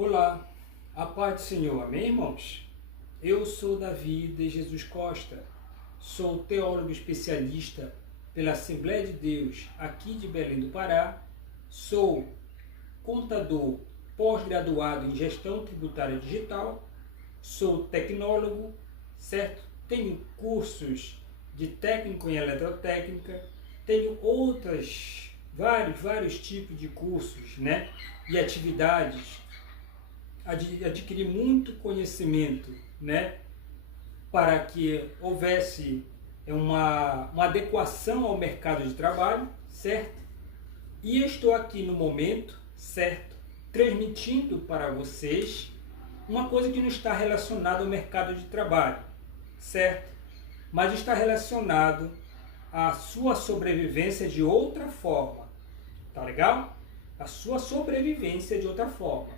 Olá, a paz do Senhor, amém, irmãos? Eu sou Davi de Jesus Costa, sou teólogo especialista pela Assembleia de Deus aqui de Belém do Pará, sou contador pós-graduado em gestão tributária digital, sou tecnólogo, certo? Tenho cursos de técnico em eletrotécnica, tenho vários tipos de cursos, né? E atividades. Adquiri muito conhecimento, né, para que houvesse uma adequação ao mercado de trabalho, certo? E estou aqui no momento, certo, transmitindo para vocês uma coisa que não está relacionada ao mercado de trabalho, certo? Mas está relacionado à sua sobrevivência de outra forma, tá legal? A sua sobrevivência de outra forma.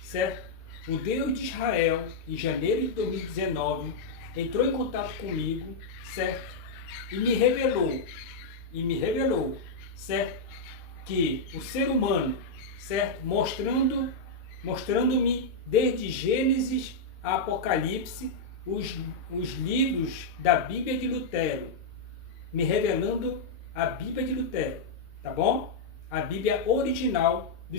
Certo? O Deus de Israel, em janeiro de 2019, entrou em contato comigo, certo? E me revelou, certo? Que o ser humano, certo? Mostrando-me desde Gênesis a Apocalipse, os livros da Bíblia de Lutero, me revelando a Bíblia de Lutero, tá bom? A Bíblia original do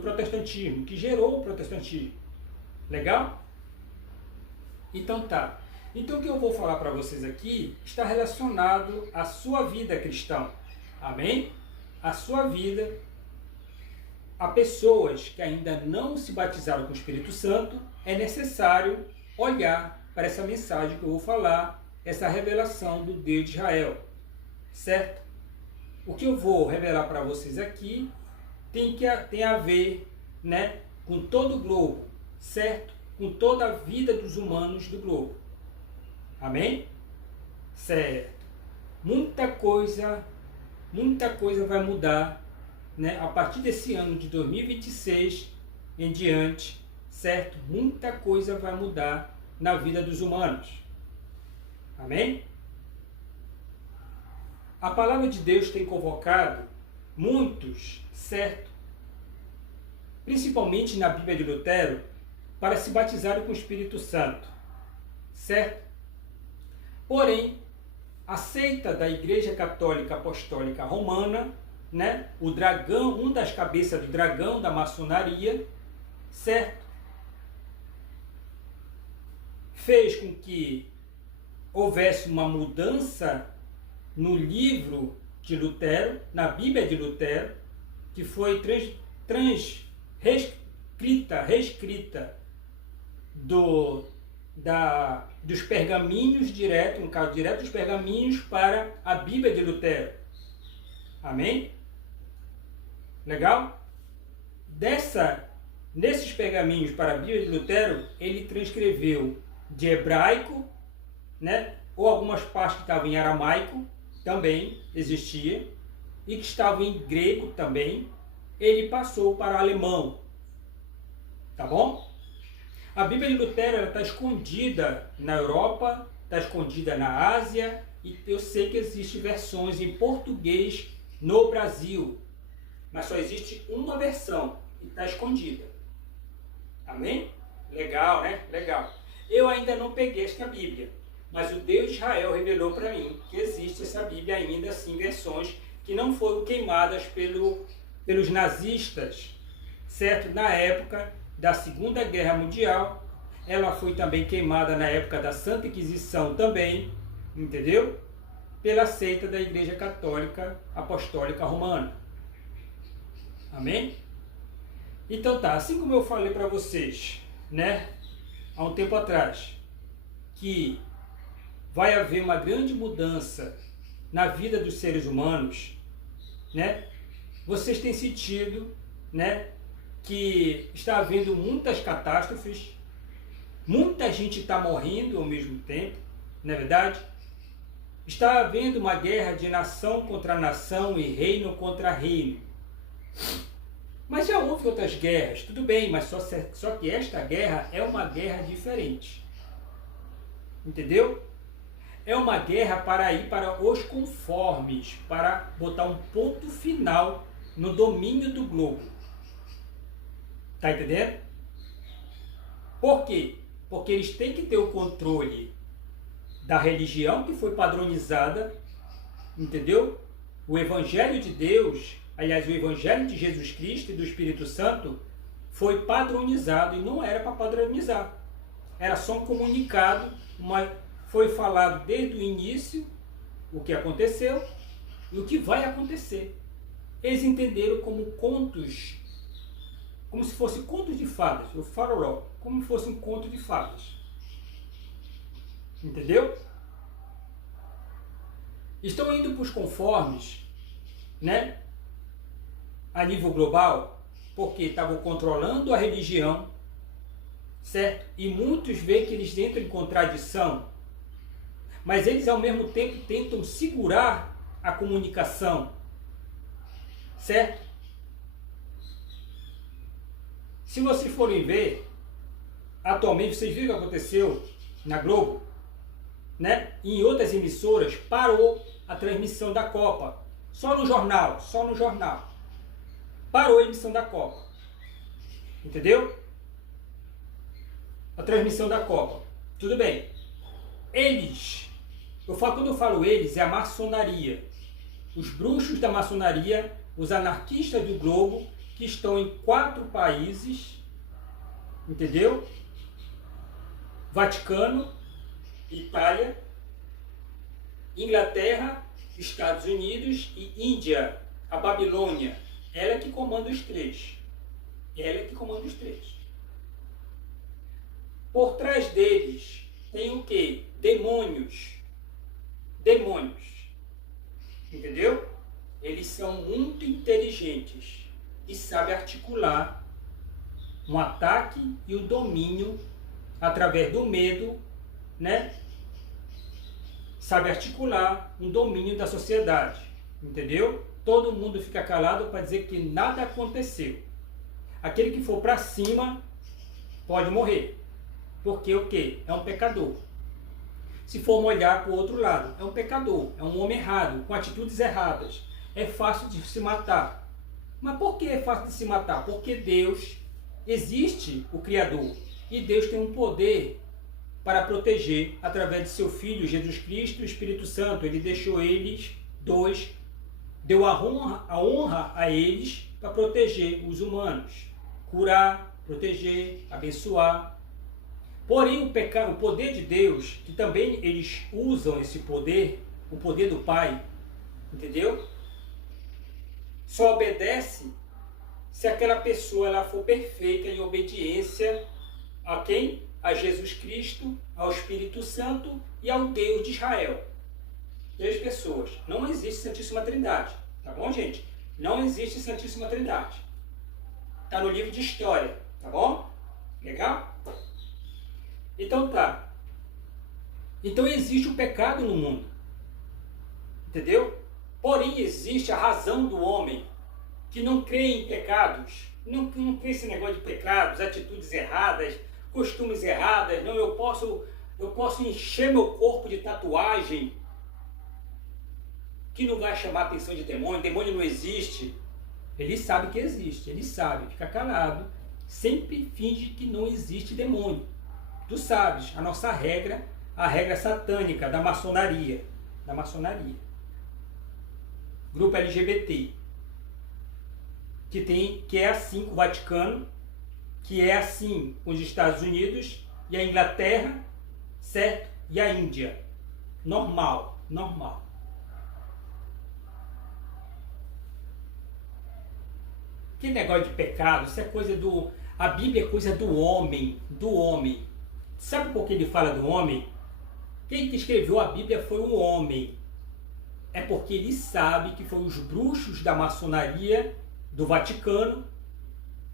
protestantismo, que gerou o protestantismo. Legal? Então tá. Então o que eu vou falar para vocês aqui está relacionado à sua vida cristã. Amém? A sua vida, a pessoas que ainda não se batizaram com o Espírito Santo, é necessário olhar para essa mensagem que eu vou falar, essa revelação do Deus de Israel. Certo? O que eu vou revelar para vocês aqui tem a ver, né, com todo o globo, certo? Com toda a vida dos humanos do globo. Amém? Certo. Muita coisa vai mudar, né, a partir desse ano de 2026 em diante, certo? Muita coisa vai mudar na vida dos humanos. Amém? A palavra de Deus tem convocado muitos, certo? Principalmente na Bíblia de Lutero, para se batizarem com o Espírito Santo, certo? Porém, a seita da Igreja Católica Apostólica Romana, né? O dragão, uma das cabeças do dragão da maçonaria, certo? Fez com que houvesse uma mudança no livro de Lutero, na Bíblia de Lutero, que foi reescrita dos pergaminhos direto dos pergaminhos para a Bíblia de Lutero. Amém? Legal? Nesses pergaminhos para a Bíblia de Lutero, ele transcreveu de hebraico, né, ou algumas partes que estavam em aramaico, também existia, e que estava em grego também, ele passou para alemão. Tá bom? A Bíblia de Lutero está escondida na Europa, está escondida na Ásia, e eu sei que existem versões em português no Brasil, mas só existe uma versão e está escondida. Amém? Legal, né? Legal. Eu ainda não peguei esta Bíblia, mas o Deus de Israel revelou para mim que existe essa Bíblia ainda assim, versões que não foram queimadas pelos nazistas, certo? Na época da Segunda Guerra Mundial, ela foi também queimada na época da Santa Inquisição também, entendeu? Pela seita da Igreja Católica Apostólica Romana. Amém? Então tá, assim como eu falei para vocês, né, há um tempo atrás, que vai haver uma grande mudança na vida dos seres humanos, né? Vocês têm sentido, né, que está havendo muitas catástrofes, muita gente está morrendo ao mesmo tempo, não é verdade? Está havendo uma guerra de nação contra nação e reino contra reino. Mas já houve outras guerras, tudo bem, mas só que esta guerra é uma guerra diferente. Entendeu? É uma guerra para ir para os conformes, para botar um ponto final no domínio do globo. Tá entendendo? Por quê? Porque eles têm que ter o controle da religião que foi padronizada, entendeu? O Evangelho de Deus, aliás, o Evangelho de Jesus Cristo e do Espírito Santo foi padronizado e não era para padronizar. Era só um comunicado, foi falado desde o início o que aconteceu e o que vai acontecer. Eles entenderam como contos, como se fossem contos de fadas. Eu falo logo, como se fosse um conto de fadas. Entendeu? Estão indo para os conformes, né? A nível global, porque estavam controlando a religião, certo? E muitos veem que eles entram em contradição, mas eles ao mesmo tempo tentam segurar a comunicação, certo? Se vocês forem ver, atualmente, vocês viram o que aconteceu na Globo, né? E em outras emissoras parou a transmissão da Copa. Só no jornal. Parou a emissão da Copa. Entendeu? A transmissão da Copa. Tudo bem. Eles, quando eu falo eles, é a maçonaria. Os bruxos da maçonaria, os anarquistas do globo, que estão em 4 países, entendeu? Vaticano, Itália, Inglaterra, Estados Unidos e Índia, a Babilônia. Ela é que comanda os 3. Por trás deles tem o quê? Demônios. Entendeu? Eles são muito inteligentes e sabem articular um ataque e o domínio através do medo, né? Sabe articular um domínio da sociedade, entendeu? Todo mundo fica calado para dizer que nada aconteceu. Aquele que for para cima pode morrer, porque o quê? É um pecador. Se formos olhar para o outro lado, é um pecador, é um homem errado, com atitudes erradas. É fácil de se matar. Mas por que é fácil de se matar? Porque Deus, existe o Criador, e Deus tem um poder para proteger através de seu Filho, Jesus Cristo e o Espírito Santo. Ele deixou eles 2, deu a honra a eles para proteger os humanos, curar, proteger, abençoar. Porém, o poder de Deus, que também eles usam esse poder, o poder do Pai, entendeu? Só obedece se aquela pessoa ela for perfeita em obediência a quem? A Jesus Cristo, ao Espírito Santo e ao Deus de Israel. 3 pessoas. Não existe Santíssima Trindade. Tá bom, gente? Não existe Santíssima Trindade. Está no livro de história. Tá bom? Legal? Então tá. Então existe o pecado no mundo. Entendeu? Porém existe a razão do homem que não crê em pecados. Não crê nesse negócio de pecados, atitudes erradas, costumes erradas. Não, eu posso encher meu corpo de tatuagem que não vai chamar a atenção de demônio. Demônio não existe. Ele sabe que existe, ele sabe, fica calado, sempre finge que não existe demônio. Tu sabes, a nossa regra, a regra satânica da maçonaria, grupo LGBT, que é assim com o Vaticano, que é assim com os Estados Unidos e a Inglaterra, certo? E a Índia. Normal. Que negócio de pecado, isso é coisa do... A Bíblia é coisa do homem. Sabe por que ele fala do homem? Quem que escreveu a Bíblia foi um homem. É porque ele sabe que foram os bruxos da maçonaria do Vaticano,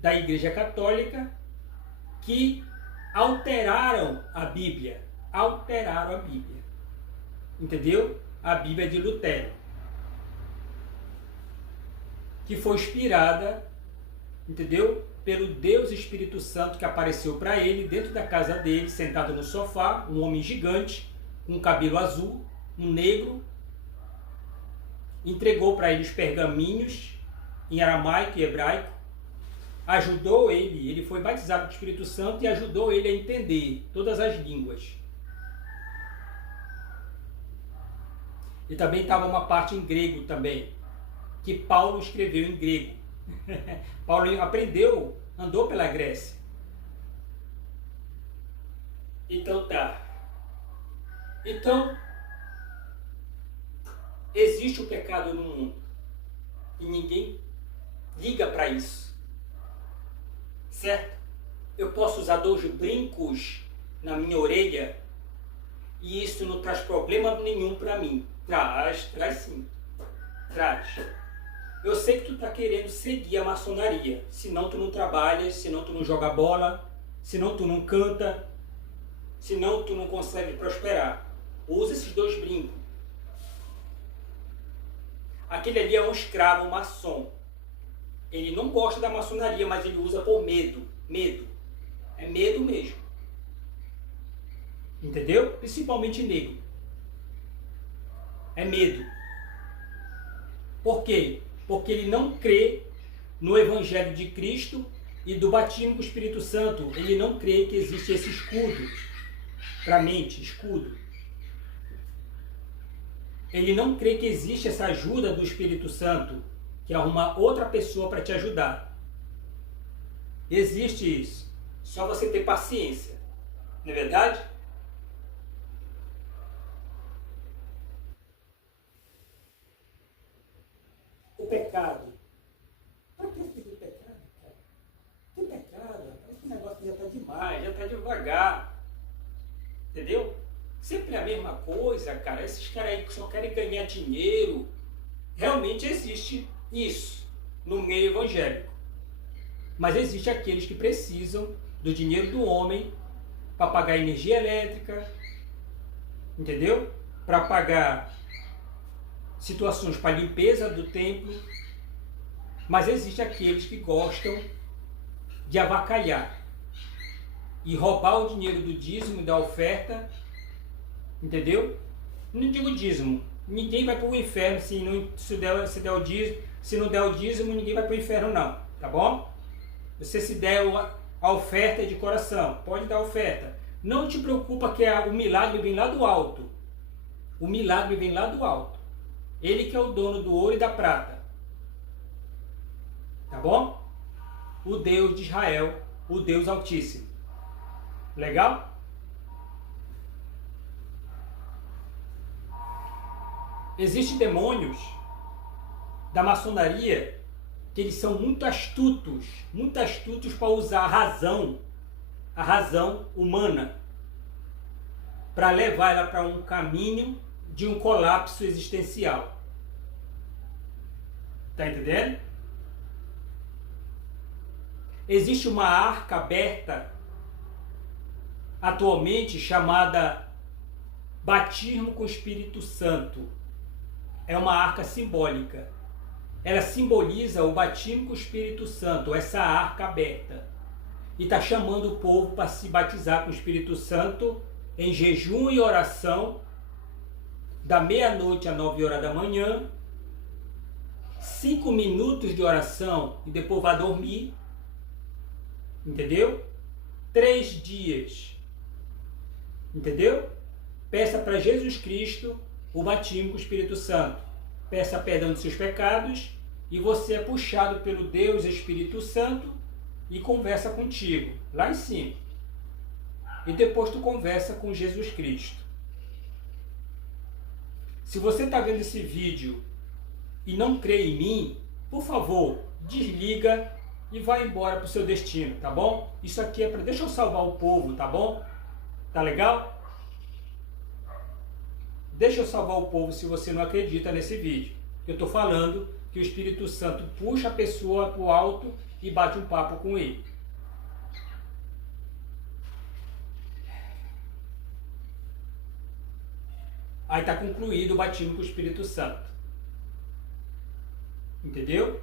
da Igreja Católica, que alteraram a Bíblia. Entendeu? A Bíblia de Lutero, que foi inspirada, entendeu? Pelo Deus Espírito Santo que apareceu para ele dentro da casa dele, sentado no sofá, um homem gigante, com cabelo azul, um negro, entregou para ele os pergaminhos em aramaico e hebraico, ajudou ele foi batizado com o Espírito Santo e ajudou ele a entender todas as línguas. E também estava uma parte em grego também, que Paulo escreveu em grego. Paulo aprendeu, andou pela Grécia. Então tá. Então, existe o pecado no mundo. E ninguém liga para isso. Certo? Eu posso usar 2 brincos na minha orelha e isso não traz problema nenhum para mim. Traz sim. Traz. Eu sei que tu está querendo seguir a maçonaria. Senão tu não trabalha, senão tu não joga bola, senão tu não canta, senão tu não consegue prosperar. Usa esses 2 brincos. Aquele ali é um escravo maçom. Ele não gosta da maçonaria, mas ele usa por medo. Medo. É medo mesmo. Entendeu? Principalmente negro. É medo. Por quê? Porque ele não crê no Evangelho de Cristo e do batismo com o Espírito Santo. Ele não crê que existe esse escudo para a mente, escudo. Ele não crê que existe essa ajuda do Espírito Santo, que é uma outra pessoa para te ajudar. Existe isso. Só você ter paciência. Não é verdade? O pecado. Para que esse pecado, cara? Que pecado? Esse negócio já está demais, já está devagar. Entendeu? Sempre a mesma coisa, cara. Esses caras aí que só querem ganhar dinheiro. Realmente existe isso no meio evangélico. Mas existe aqueles que precisam do dinheiro do homem para pagar energia elétrica, entendeu? Para pagar situações para limpeza do templo. Mas existe aqueles que gostam de avacalhar e roubar o dinheiro do dízimo e da oferta, entendeu? Não digo dízimo. Ninguém vai para o inferno se der o dízimo. Se não der o dízimo, ninguém vai para o inferno não, tá bom? Você se der a oferta de coração, pode dar oferta. Não te preocupa que o milagre vem lá do alto. O milagre vem lá do alto. Ele que é o dono do ouro e da prata. Tá bom? O Deus de Israel, o Deus Altíssimo. Legal? Existem demônios da maçonaria que eles são muito astutos para usar a razão humana, para levar ela para um caminho de um colapso existencial. Tá entendendo? Existe uma arca aberta atualmente chamada batismo com o Espírito Santo. É uma arca simbólica. Ela simboliza o batismo com o Espírito Santo, essa arca aberta. E está chamando o povo para se batizar com o Espírito Santo em jejum e oração, da meia-noite às 9 horas da manhã, 5 minutos de oração e depois vai dormir. Entendeu? 3 dias. Entendeu? Peça para Jesus Cristo o batismo com o Espírito Santo. Peça perdão dos seus pecados e você é puxado pelo Deus Espírito Santo e conversa contigo, lá em cima. E depois tu conversa com Jesus Cristo. Se você está vendo esse vídeo e não crê em mim, por favor, desliga e vai embora para o seu destino, tá bom? Isso aqui é para... Deixa eu salvar o povo, tá bom? Tá legal? Deixa eu salvar o povo se você não acredita nesse vídeo. Eu estou falando que o Espírito Santo puxa a pessoa para o alto e bate um papo com ele. Aí está concluído o batismo com o Espírito Santo. Entendeu?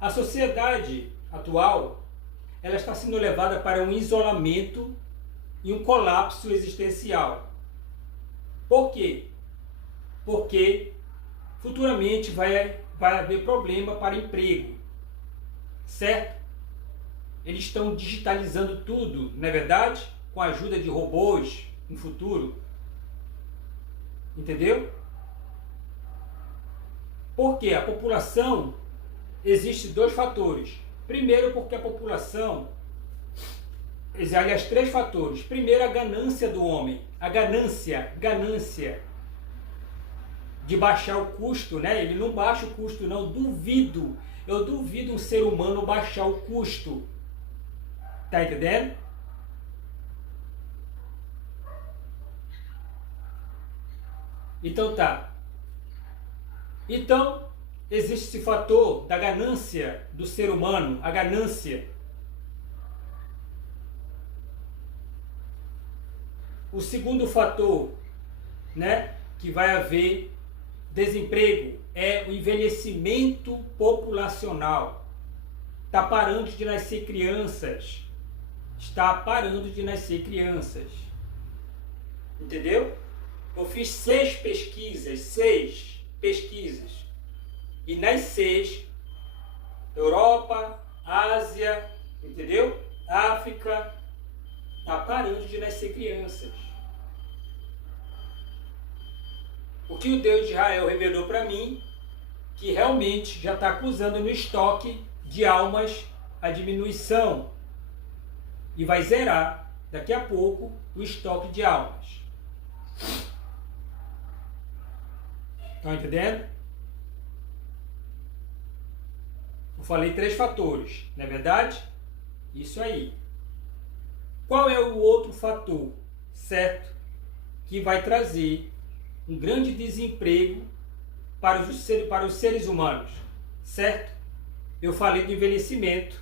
A sociedade atual, ela está sendo levada para um isolamento e um colapso existencial. Por quê? Porque futuramente vai haver problema para emprego. certo? Eles estão digitalizando tudo, não é verdade? Com a ajuda de robôs no futuro. Entendeu? Porque a população, existem dois fatores. Primeiro, porque a população, aliás, três fatores. Primeiro, a ganância do homem. A ganância de baixar o custo, né? Ele não baixa o custo, não. Eu duvido um ser humano baixar o custo. Tá entendendo? Então tá. Então, existe esse fator da ganância do ser humano, a ganância. O segundo fator, né, que vai haver desemprego é o envelhecimento populacional. Está parando de nascer crianças. Está parando de nascer crianças. Entendeu? Eu fiz 6 pesquisas. E nas 6, Europa, Ásia, entendeu? África, está parando de nascer crianças. O que o Deus de Israel revelou para mim, que realmente já está acusando no estoque de almas a diminuição. E vai zerar, daqui a pouco, o estoque de almas. Estão entendendo? Eu falei 3 fatores, não é verdade? Isso aí. Qual é o outro fator, certo? Que vai trazer um grande desemprego para os seres humanos, certo? Eu falei do envelhecimento,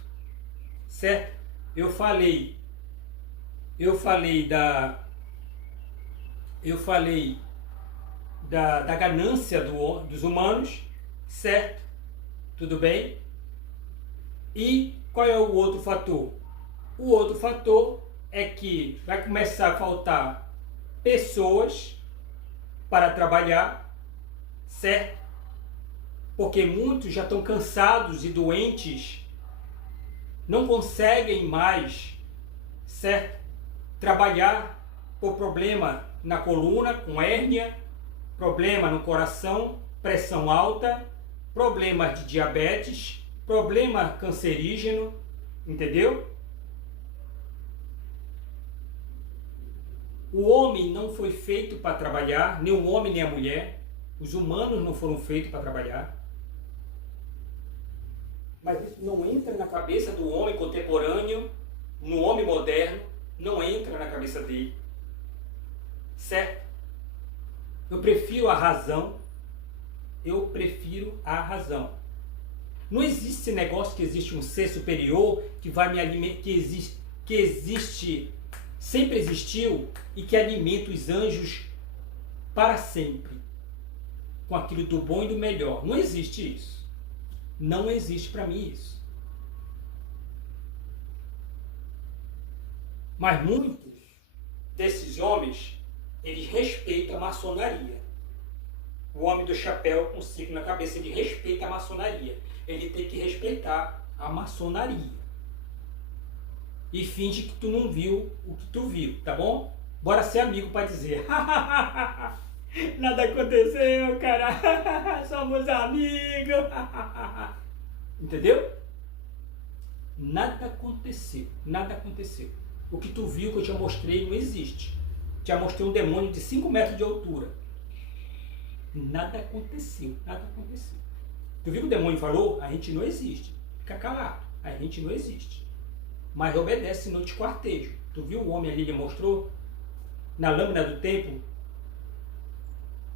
certo? Eu falei da ganância dos humanos, certo? Tudo bem? E qual é o outro fator? O outro fator é que vai começar a faltar pessoas para trabalhar, certo? Porque muitos já estão cansados e doentes, não conseguem mais, certo? Trabalhar por problema na coluna, com hérnia, problema no coração, pressão alta, problemas de diabetes, problema cancerígeno, entendeu? O homem não foi feito para trabalhar, nem o homem nem a mulher. Os humanos não foram feitos para trabalhar. Mas isso não entra na cabeça do homem contemporâneo, no homem moderno, não entra na cabeça dele. Certo? Eu prefiro a razão. Não existe esse negócio que existe um ser superior que vai me alimentar, que existe, sempre existiu e que alimenta os anjos para sempre, com aquilo do bom e do melhor. Não existe isso. Não existe para mim isso. Mas muitos desses homens, eles respeitam a maçonaria. O homem do chapéu com o ciclo na cabeça, ele respeita a maçonaria. Ele tem que respeitar a maçonaria. E finge que tu não viu o que tu viu, tá bom? Bora ser amigo para dizer. Nada aconteceu, cara. Somos amigos. Entendeu? Nada aconteceu. O que tu viu que eu te mostrei não existe. Te mostrei um demônio de 5 metros de altura. Nada aconteceu. Tu viu que o demônio falou? A gente não existe. Fica calado. A gente não existe. Mas obedece, não te quartejo. Tu viu o homem ali, ele mostrou? Na lâmina do tempo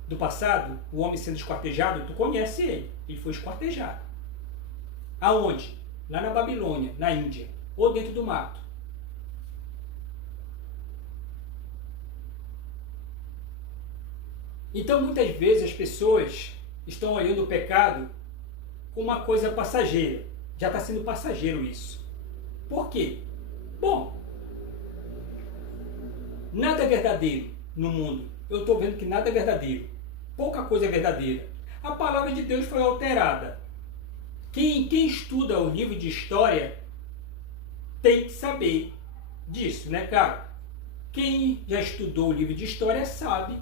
do passado, o homem sendo esquartejado, tu conhece ele. Ele foi esquartejado. Aonde? Lá na Babilônia, na Índia. Ou dentro do mato. Então, muitas vezes, as pessoas estão olhando o pecado como uma coisa passageira. Já está sendo passageiro isso. Por quê? Bom, nada é verdadeiro no mundo. Eu estou vendo que nada é verdadeiro. Pouca coisa é verdadeira. A palavra de Deus foi alterada. Quem estuda o livro de história tem que saber disso, né, cara? Quem já estudou o livro de história sabe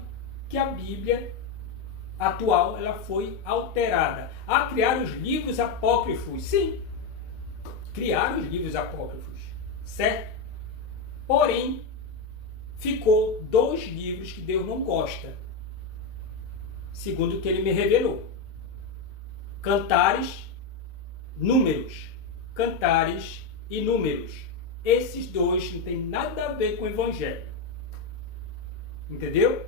que a Bíblia atual ela foi alterada. Criar os livros apócrifos, sim, criaram os livros apócrifos, certo? Porém, ficou 2 livros que Deus não gosta, segundo o que ele me revelou. Cantares, Números. Cantares e Números. Esses 2 não tem nada a ver com o Evangelho. Entendeu?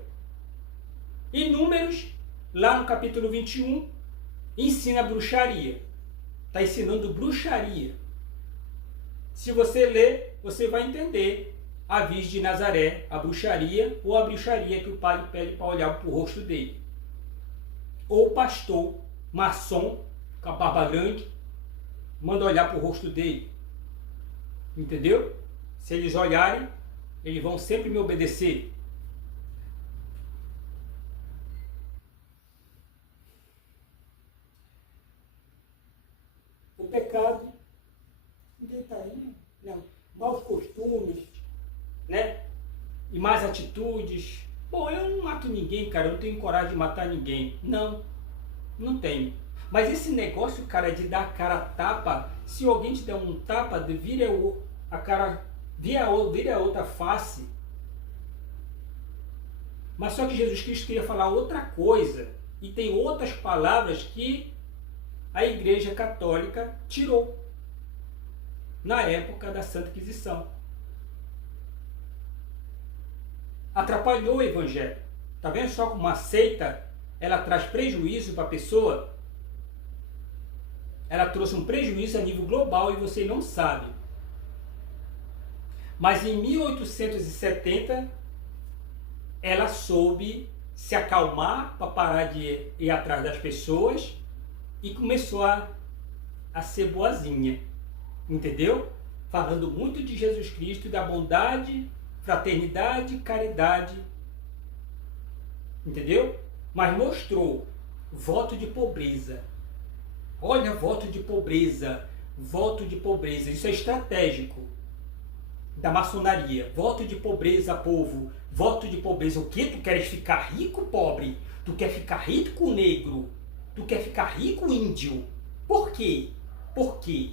E Números, lá no capítulo 21, ensina bruxaria. Está ensinando bruxaria. Se você ler, você vai entender a Virgem de Nazaré, a bruxaria, ou a bruxaria que o padre pede para olhar para o rosto dele. Ou o pastor maçom, com a barba grande, manda olhar para o rosto dele. Entendeu? Se eles olharem, eles vão sempre me obedecer. O pecado, ninguém está aí, não. Maus costumes, né? E más atitudes. Bom, eu não mato ninguém, cara, eu não tenho coragem de matar ninguém. Não tenho. Mas esse negócio, cara, de dar a cara a tapa, se alguém te der um tapa, vira a cara, vira a outra face. Mas só que Jesus Cristo queria falar outra coisa. E tem outras palavras que a Igreja Católica tirou na época da Santa Inquisição. Atrapalhou o Evangelho. Tá vendo só como uma seita, ela traz prejuízo para a pessoa? Ela trouxe um prejuízo a nível global e você não sabe. Mas em 1870, ela soube se acalmar para parar de ir atrás das pessoas e começou a ser boazinha. Entendeu? Falando muito de Jesus Cristo, da bondade, fraternidade, caridade. Entendeu? Mas mostrou voto de pobreza. Olha, voto de pobreza. Voto de pobreza. Isso é estratégico da maçonaria. Voto de pobreza, povo. Voto de pobreza. O que? Tu queres ficar rico, pobre? Tu quer ficar rico, negro? Tu quer ficar rico, índio? Por quê? Por quê?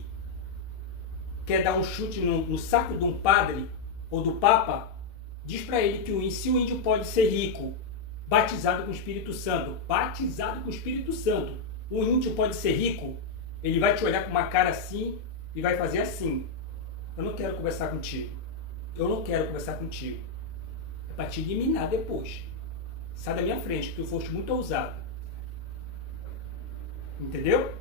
Quer dar um chute no saco de um padre ou do papa? Diz para ele que se o índio pode ser rico, batizado com o Espírito Santo, batizado com o Espírito Santo, o índio pode ser rico, ele vai te olhar com uma cara assim e vai fazer assim. Eu não quero conversar contigo. Eu não quero conversar contigo. É para te eliminar depois. Sai da minha frente, que tu foste muito ousado. Entendeu?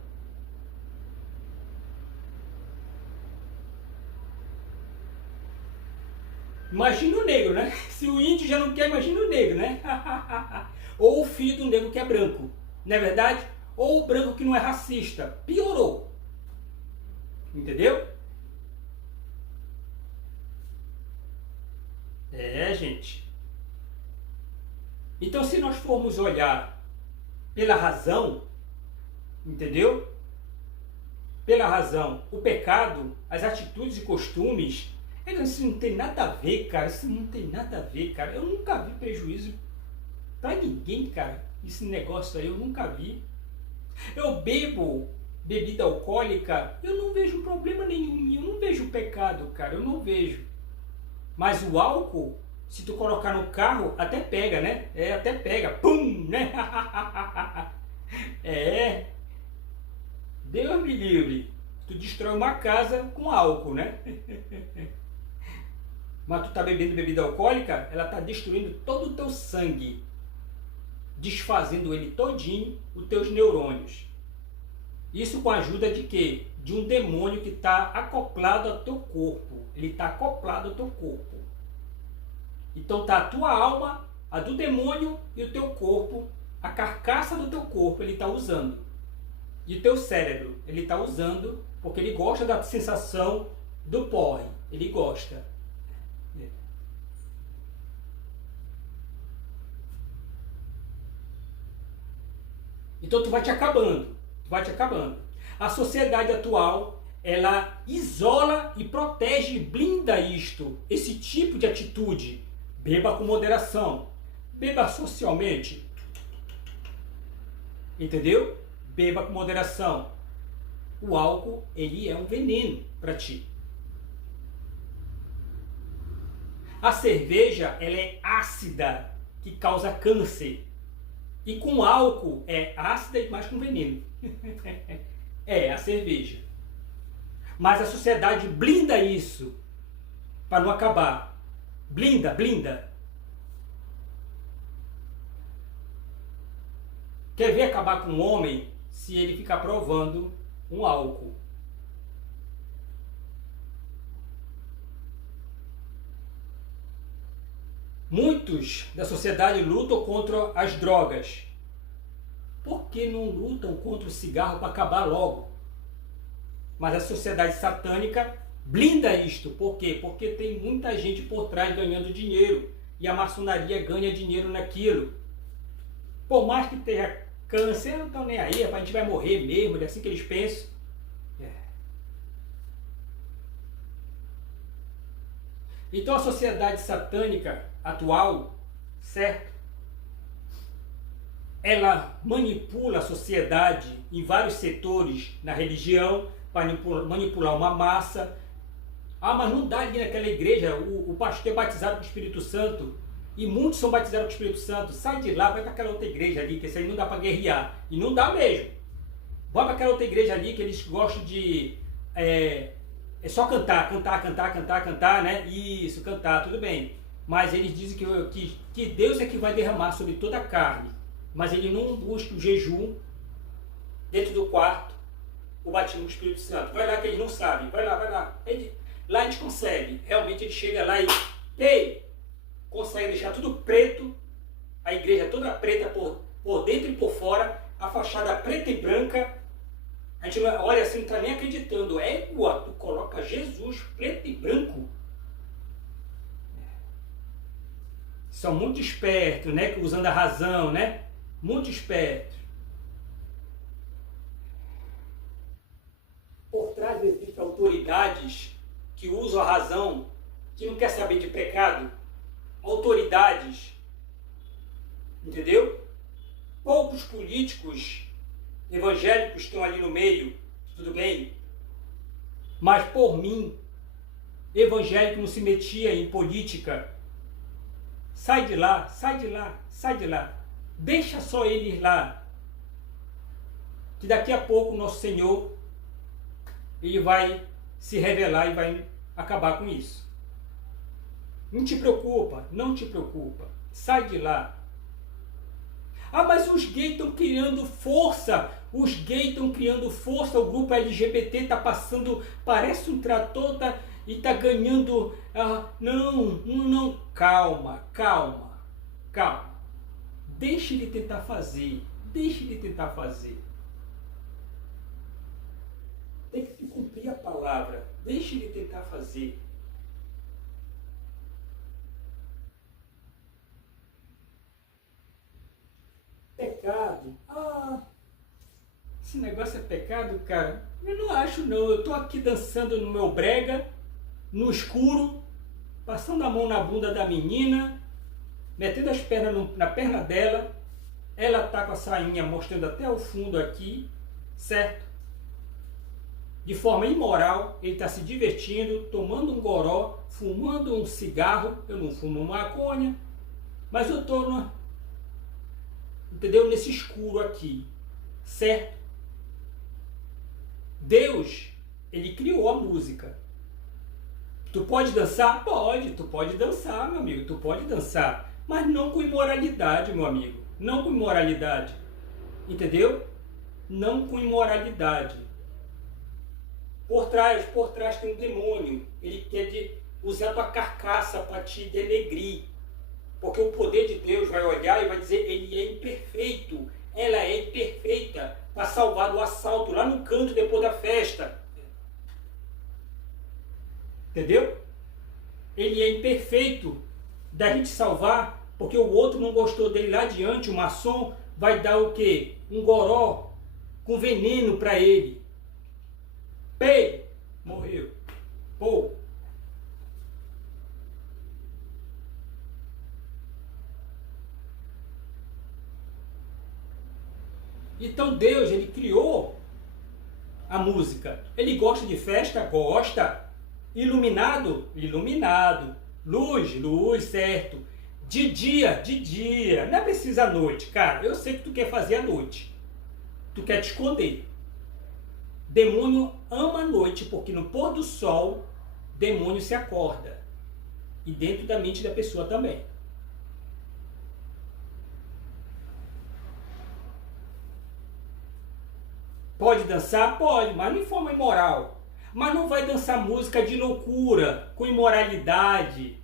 Imagina o negro, né? Se o índio já não quer, imagina o negro, né? Ou o filho do negro que é branco, não é verdade? Ou o branco que não é racista. Piorou. Entendeu? É, gente. Então, se nós formos olhar pela razão, entendeu? Pela razão, o pecado, as atitudes e costumes, isso não tem nada a ver, cara. Isso não tem nada a ver, cara. Eu nunca vi prejuízo pra ninguém, cara. Esse negócio aí eu nunca vi. Eu bebo bebida alcoólica, eu não vejo problema nenhum. Eu não vejo pecado, cara. Eu não vejo. Mas o álcool, se tu colocar no carro, até pega, né? É, até pega. Pum, né? É. Deus me livre. Tu destrói uma casa com álcool, né? Mas tu tá bebendo bebida alcoólica, ela tá destruindo todo o teu sangue, desfazendo ele todinho, os teus neurônios. Isso com a ajuda de quê? De um demônio que está acoplado ao teu corpo. Ele está acoplado ao teu corpo. Então tá a tua alma, a do demônio e o teu corpo, a carcaça do teu corpo ele está usando. E o teu cérebro ele está usando porque ele gosta da sensação do porre. Ele gosta. Então tu vai te acabando. Tu vai te acabando. A sociedade atual, ela isola e protege, blinda esse tipo de atitude. Beba com moderação. Beba socialmente. Entendeu? Beba com moderação. O álcool, ele é um veneno para ti. A cerveja, ela é ácida, que causa câncer. E com álcool é ácida e mais com veneno. É, a cerveja. Mas a sociedade blinda isso, para não acabar. Blinda, blinda. Quer ver acabar com um homem se ele ficar provando um álcool? Muitos da sociedade lutam contra as drogas. Por que não lutam contra o cigarro para acabar logo? Mas a sociedade satânica blinda isto. Por quê? Porque tem muita gente por trás ganhando dinheiro. E a maçonaria ganha dinheiro naquilo. Por mais que tenha câncer, não estão nem aí. A gente vai morrer mesmo, é assim que eles pensam. Então a sociedade satânica atual, certo? Ela manipula a sociedade em vários setores, na religião, para manipular uma massa. Ah, mas não dá ali naquela igreja, o pastor é batizado com o Espírito Santo, e muitos são batizados com o Espírito Santo. Sai de lá, vai para aquela outra igreja ali, que isso aí não dá para guerrear. E não dá mesmo. Vai para aquela outra igreja ali, que eles gostam de... É só cantar, né? Isso, cantar, tudo bem. Mas eles dizem que Deus é que vai derramar sobre toda a carne. Mas ele não busca o jejum dentro do quarto, o batismo do Espírito Santo. Vai lá que eles não sabem, vai lá. Lá a gente consegue. Realmente ele chega lá e consegue deixar tudo preto, a igreja toda preta por dentro e por fora, a fachada preta e branca. A gente olha assim, não está nem acreditando. Tu coloca Jesus preto e branco. São muito espertos, né? Usando a razão, né? Muito espertos. Por trás existem autoridades que usam a razão, que não quer saber de pecado. Autoridades. Entendeu? Poucos políticos evangélicos estão ali no meio, tudo bem? Mas por mim, evangélico não se metia em política. Sai de lá. Deixa só ele ir lá. Que daqui a pouco o nosso Senhor, ele vai se revelar e vai acabar com isso. Não te preocupa. Sai de lá. Ah, mas os gays estão criando força. O grupo LGBT está passando, parece um trator e está ganhando. Não. Calma. Deixa ele tentar fazer. Tem que cumprir a palavra. Deixa ele tentar fazer. Pecado. Esse negócio é pecado, cara? Eu não acho não. Eu tô aqui dançando no meu brega, no escuro, passando a mão na bunda da menina, metendo as pernas na perna dela. Ela tá com a sainha mostrando até o fundo aqui, certo? De forma imoral, ele está se divertindo, tomando um goró, fumando um cigarro. Eu não fumo maconha, mas eu tô nesse escuro aqui, certo? Deus, ele criou a música. Tu pode dançar? Pode, tu pode dançar, meu amigo, tu pode dançar, mas não com imoralidade, meu amigo, não com imoralidade, entendeu? Não com imoralidade. Por trás tem um demônio, ele quer usar a tua carcaça para te denegrir. Porque o poder de Deus vai olhar e vai dizer, ele é imperfeito, ela é imperfeita, para salvar do assalto lá no canto depois da festa. Entendeu? Ele é imperfeito da gente salvar, porque o outro não gostou dele lá adiante, o maçom vai dar o quê? Um goró com veneno para ele. P, morreu. Pô. Então Deus, ele criou a música. Ele gosta de festa? Gosta. Iluminado? Iluminado. Luz? Luz, certo. De dia. Não é preciso à noite. Cara, eu sei que tu quer fazer à noite. Tu quer te esconder. Demônio ama a noite, porque no pôr do sol, demônio se acorda. E dentro da mente da pessoa também. Pode dançar? Pode, mas não em forma imoral. Mas não vai dançar música de loucura, com imoralidade.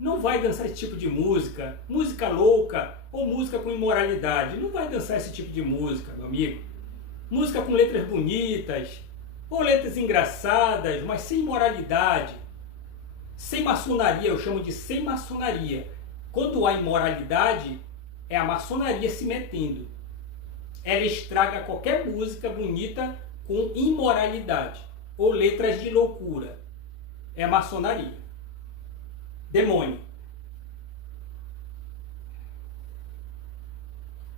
Não vai dançar esse tipo de música. Música louca ou música com imoralidade. Não vai dançar esse tipo de música, meu amigo. Música com letras bonitas, ou letras engraçadas, mas sem imoralidade. Sem maçonaria, eu chamo de sem maçonaria. Quando há imoralidade, é a maçonaria se metendo. Ela estraga qualquer música bonita com imoralidade ou letras de loucura. É a maçonaria. Demônio.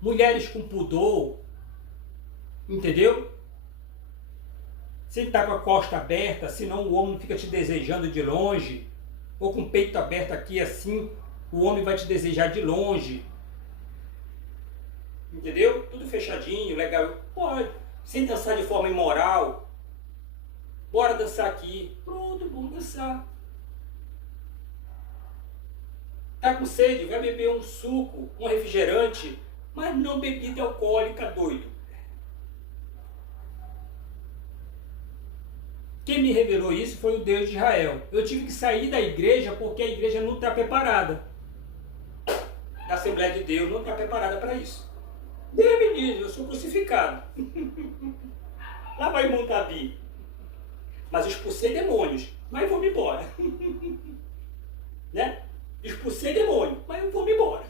Mulheres com pudor, entendeu? Sem estar com a costa aberta, senão o homem fica te desejando de longe, ou com o peito aberto aqui assim, o homem vai te desejar de longe. Entendeu? Tudo fechadinho, legal. Pode. Sem dançar de forma imoral. Bora dançar aqui. Pronto, vamos dançar. Tá com sede? Vai beber um suco, um refrigerante, mas não bebida alcoólica, doido. Quem me revelou isso foi o Deus de Israel. Eu tive que sair da igreja porque a igreja não está preparada. A Assembleia de Deus não está preparada para isso. Deus me diz, eu sou crucificado. Lá vai Montabi. Mas expulsei demônios, mas vou-me embora. Né? Expulsei demônio, mas eu vou-me embora.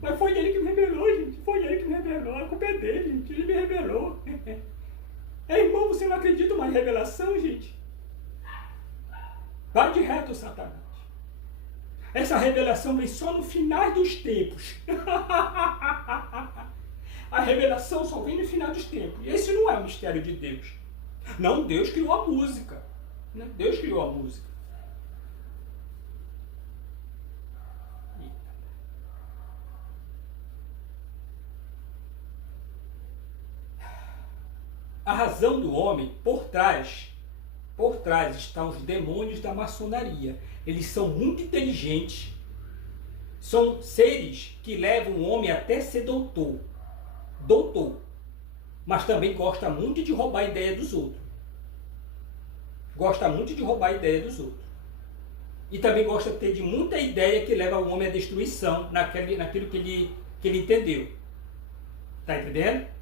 Mas foi ele que me revelou, gente. Foi ele que me revelou. A culpa é dele, gente. Ele me revelou. Irmão, você não acredita mais em revelação, gente? Vai de reto, Satanás. Essa revelação vem só no final dos tempos. A revelação só vem no final dos tempos. E esse não é o mistério de Deus. Não, Deus criou a música. Deus criou a música. A razão do homem, por trás estão os demônios da maçonaria. Eles são muito inteligentes, são seres que levam o homem até ser doutor, mas também gosta muito de roubar a ideia dos outros. Gosta muito de roubar a ideia dos outros. E também gosta de ter de muita ideia que leva o homem à destruição naquilo que ele entendeu. Tá entendendo?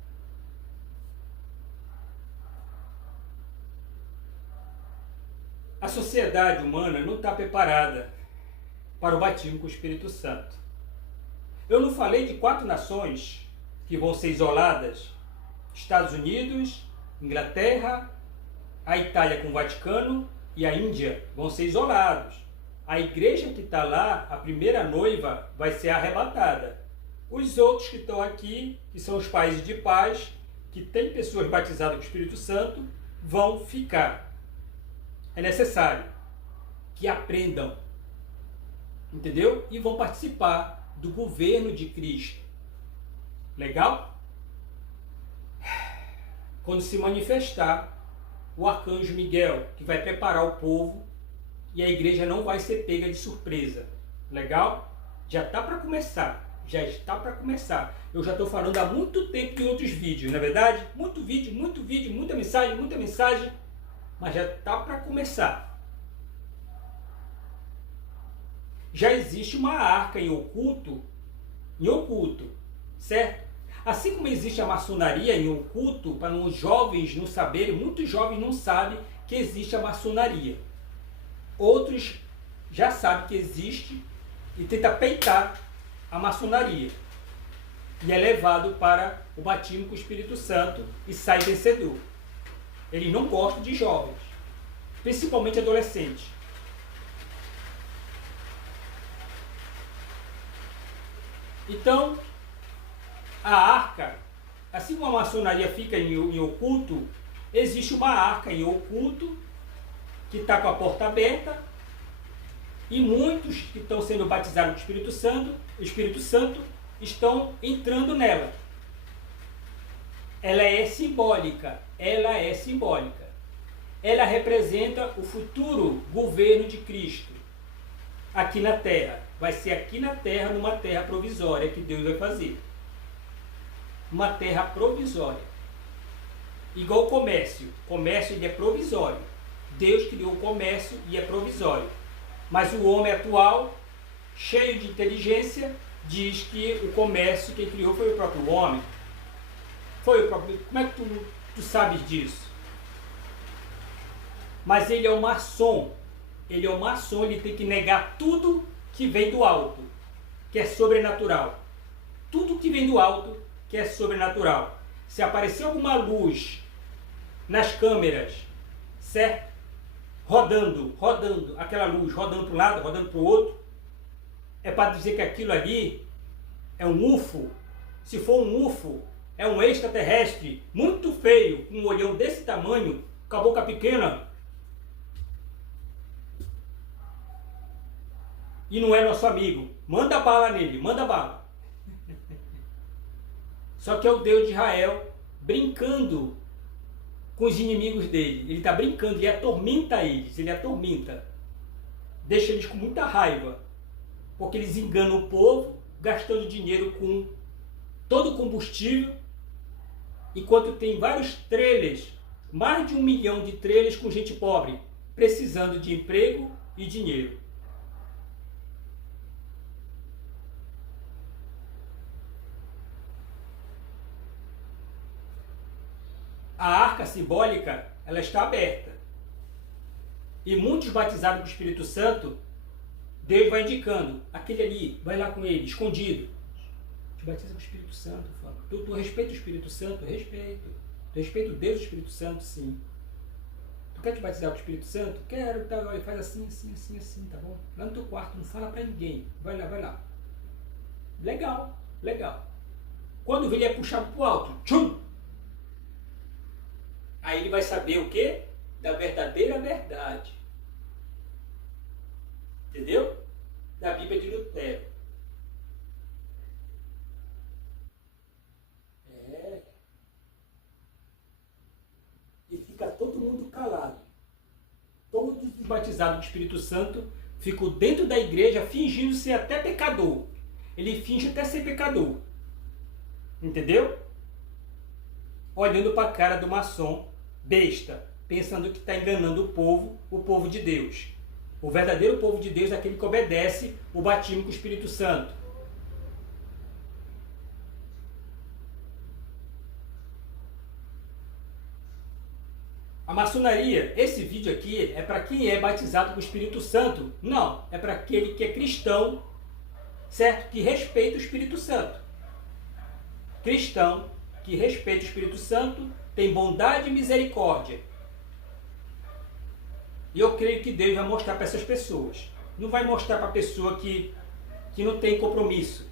A sociedade humana não está preparada para o batismo com o Espírito Santo. Eu não falei de 4 nações que vão ser isoladas: Estados Unidos, Inglaterra, a Itália com o Vaticano e a Índia vão ser isolados. A igreja que está lá, a primeira noiva, vai ser arrebatada. Os outros que estão aqui, que são os países de paz, que têm pessoas batizadas com o Espírito Santo, vão ficar. É necessário que aprendam, entendeu? E vão participar do governo de Cristo. Legal? Quando se manifestar o arcanjo Miguel, que vai preparar o povo e a igreja não vai ser pega de surpresa. Legal? Já está para começar. Já está para começar. Eu já estou falando há muito tempo em outros vídeos, não é verdade? Muito vídeo, muita mensagem. Mas já está para começar. Já existe uma arca em oculto, certo? Assim como existe a maçonaria em oculto, para os jovens não saberem, muitos jovens não sabem que existe a maçonaria. Outros já sabem que existe e tentam peitar a maçonaria. E é levado para o batismo com o Espírito Santo e sai vencedor. Eles não gostam de jovens, principalmente adolescentes. Então, a arca, assim como a maçonaria fica em oculto, existe uma arca em oculto que está com a porta aberta e muitos que estão sendo batizados com o Espírito Santo estão entrando nela. Ela é simbólica, ela é simbólica. Ela representa o futuro governo de Cristo aqui na Terra. Vai ser aqui na Terra, numa terra provisória que Deus vai fazer. Uma terra provisória. Igual o comércio. O comércio ele é provisório. Deus criou o comércio e é provisório. Mas o homem atual, cheio de inteligência, diz que o comércio quem criou foi o próprio homem. Foi o próprio. Como é que tu sabes disso? Mas ele é um maçom. Ele é um maçom, ele tem que negar tudo que vem do alto, que é sobrenatural. Tudo que vem do alto, que é sobrenatural. Se aparecer alguma luz nas câmeras, certo? Rodando, aquela luz, rodando para um lado, rodando para o outro, é para dizer que aquilo ali é um UFO. Se for um UFO, é um extraterrestre muito feio, com um olhão desse tamanho, com a boca pequena, e não é nosso amigo. Manda bala nele, manda bala. Só que é o Deus de Israel brincando com os inimigos dele. Ele está brincando, ele atormenta eles, ele atormenta. Deixa eles com muita raiva, porque eles enganam o povo, gastando dinheiro com todo o combustível, enquanto tem vários trailers, mais de 1 milhão de trailers com gente pobre, precisando de emprego e dinheiro. A arca simbólica, ela está aberta. E muitos batizados com o Espírito Santo, Deus vai indicando, aquele ali, vai lá com ele, escondido. Te batiza com o Espírito Santo, fala. Tu respeita o Espírito Santo? Respeito. Tu respeita o Deus do Espírito Santo? Sim. Tu quer te batizar com o Espírito Santo? Quero, tá, faz assim, tá bom? Lá no teu quarto, não fala pra ninguém. Vai lá. Legal. Quando ele é puxado pro alto, tchum! Aí ele vai saber o quê? Da verdadeira verdade. Entendeu? Da Bíblia de Lutero. E fica todo mundo calado. Todos os batizados do Espírito Santo ficam dentro da igreja fingindo ser até pecador. Ele finge até ser pecador. Entendeu? Olhando para a cara do maçom besta, pensando que está enganando o povo de Deus. O verdadeiro povo de Deus é aquele que obedece o batismo com o Espírito Santo. A maçonaria, esse vídeo aqui é para quem é batizado com o Espírito Santo. Não, é para aquele que é cristão, certo? Que respeita o Espírito Santo. Cristão que respeita o Espírito Santo, tem bondade e misericórdia. E eu creio que Deus vai mostrar para essas pessoas. Não vai mostrar para a pessoa que não tem compromisso.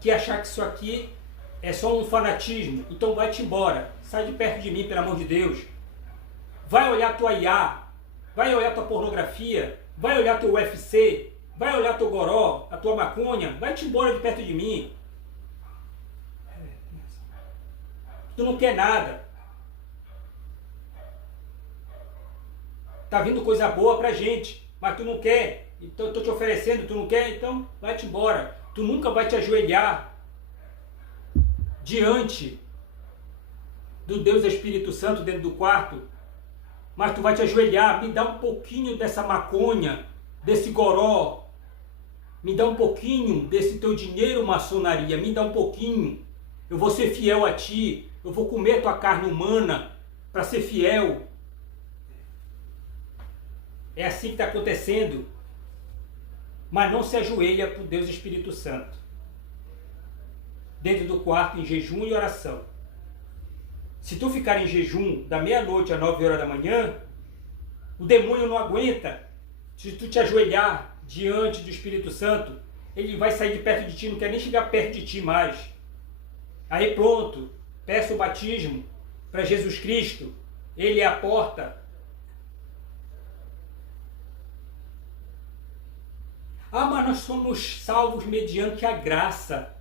Que achar que isso aqui é só um fanatismo. Então vai-te embora. Sai de perto de mim, pelo amor de Deus. Vai olhar tua IA. Vai olhar tua pornografia. Vai olhar teu UFC. Vai olhar teu goró, a tua maconha. Vai-te embora de perto de mim. Tu não quer nada. Tá vindo coisa boa pra gente, mas tu não quer. Então eu tô te oferecendo, tu não quer? Então vai-te embora. Tu nunca vai te ajoelhar diante do Deus Espírito Santo dentro do quarto. Mas tu vai te ajoelhar, me dá um pouquinho dessa maconha, desse goró. Me dá um pouquinho desse teu dinheiro, maçonaria, me dá um pouquinho. Eu vou ser fiel a ti. Eu vou comer tua carne humana para ser fiel. É assim que está acontecendo. Mas não se ajoelha para o Deus Espírito Santo. Dentro do quarto, em jejum e oração. Se tu ficar em jejum da meia-noite às 9 horas da manhã, o demônio não aguenta. Se tu te ajoelhar diante do Espírito Santo, ele vai sair de perto de ti, não quer nem chegar perto de ti mais. Aí pronto, peça o batismo para Jesus Cristo, ele é a porta. Ah, mas nós somos salvos mediante a graça,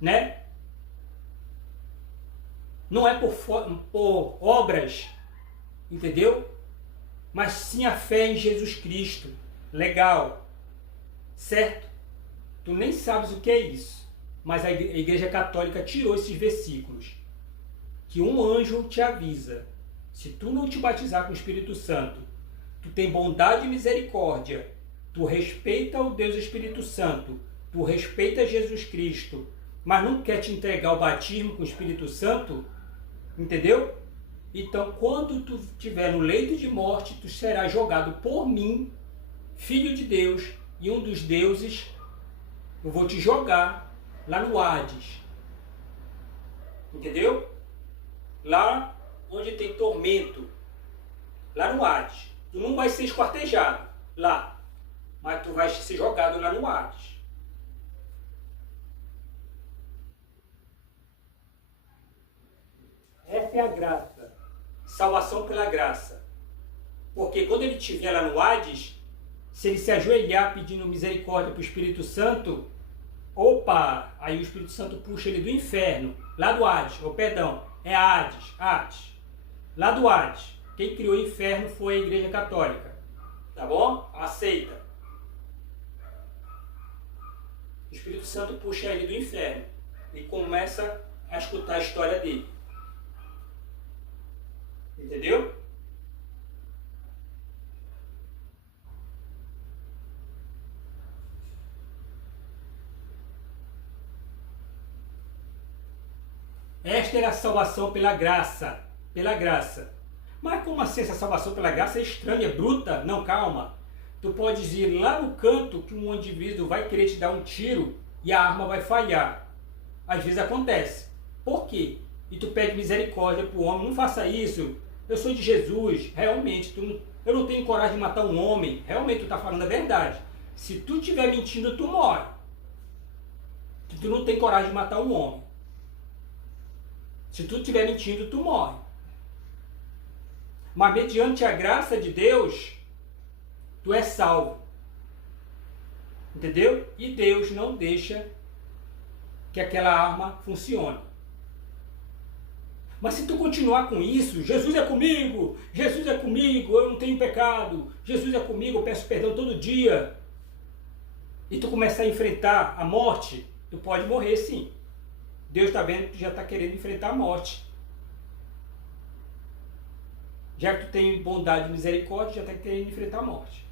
né? Não é por obras, entendeu? Mas sim a fé em Jesus Cristo. Legal, certo? Tu nem sabes o que é isso, mas a Igreja Católica tirou esses versículos. Que um anjo te avisa, se tu não te batizar com o Espírito Santo, tu tem bondade e misericórdia, tu respeita o Deus Espírito Santo, tu respeita Jesus Cristo, mas não quer te entregar o batismo com o Espírito Santo, entendeu? Então, quando tu estiver no leito de morte, tu serás jogado por mim, Filho de Deus, e um dos deuses, eu vou te jogar lá no Hades. Entendeu? Lá onde tem tormento, lá no Hades. Tu não vai ser esquartejado lá, mas tu vai ser jogado lá no Hades. Essa é a graça. Salvação pela graça. Porque quando ele estiver lá no Hades, se ele se ajoelhar pedindo misericórdia para o Espírito Santo, opa, aí o Espírito Santo puxa ele do inferno, lá do Hades, é Hades. Lá do Hades. Quem criou o inferno foi a Igreja Católica. Tá bom? Aceita. O Espírito Santo puxa ele do inferno e começa a escutar a história dele. Entendeu? Esta era a salvação pela graça. Pela graça. Mas como assim essa salvação pela graça é estranha, é bruta? Não, calma. Tu podes ir lá no canto que um indivíduo vai querer te dar um tiro e a arma vai falhar. Às vezes acontece. Por quê? E tu pede misericórdia para o homem. Não faça isso. Eu sou de Jesus. Realmente, eu não tenho coragem de matar um homem. Realmente, tu está falando a verdade. Se tu estiver mentindo, tu morre. Tu não tem coragem de matar um homem. Se tu estiver mentindo, tu morre. Mas mediante a graça de Deus, tu és salvo. Entendeu? E Deus não deixa que aquela arma funcione. Mas se tu continuar com isso, Jesus é comigo, eu não tenho pecado, Jesus é comigo, eu peço perdão todo dia, e tu começar a enfrentar a morte, tu pode morrer sim. Deus está vendo que tu já está querendo enfrentar a morte. Já que tu tem bondade e misericórdia, já está querendo enfrentar a morte.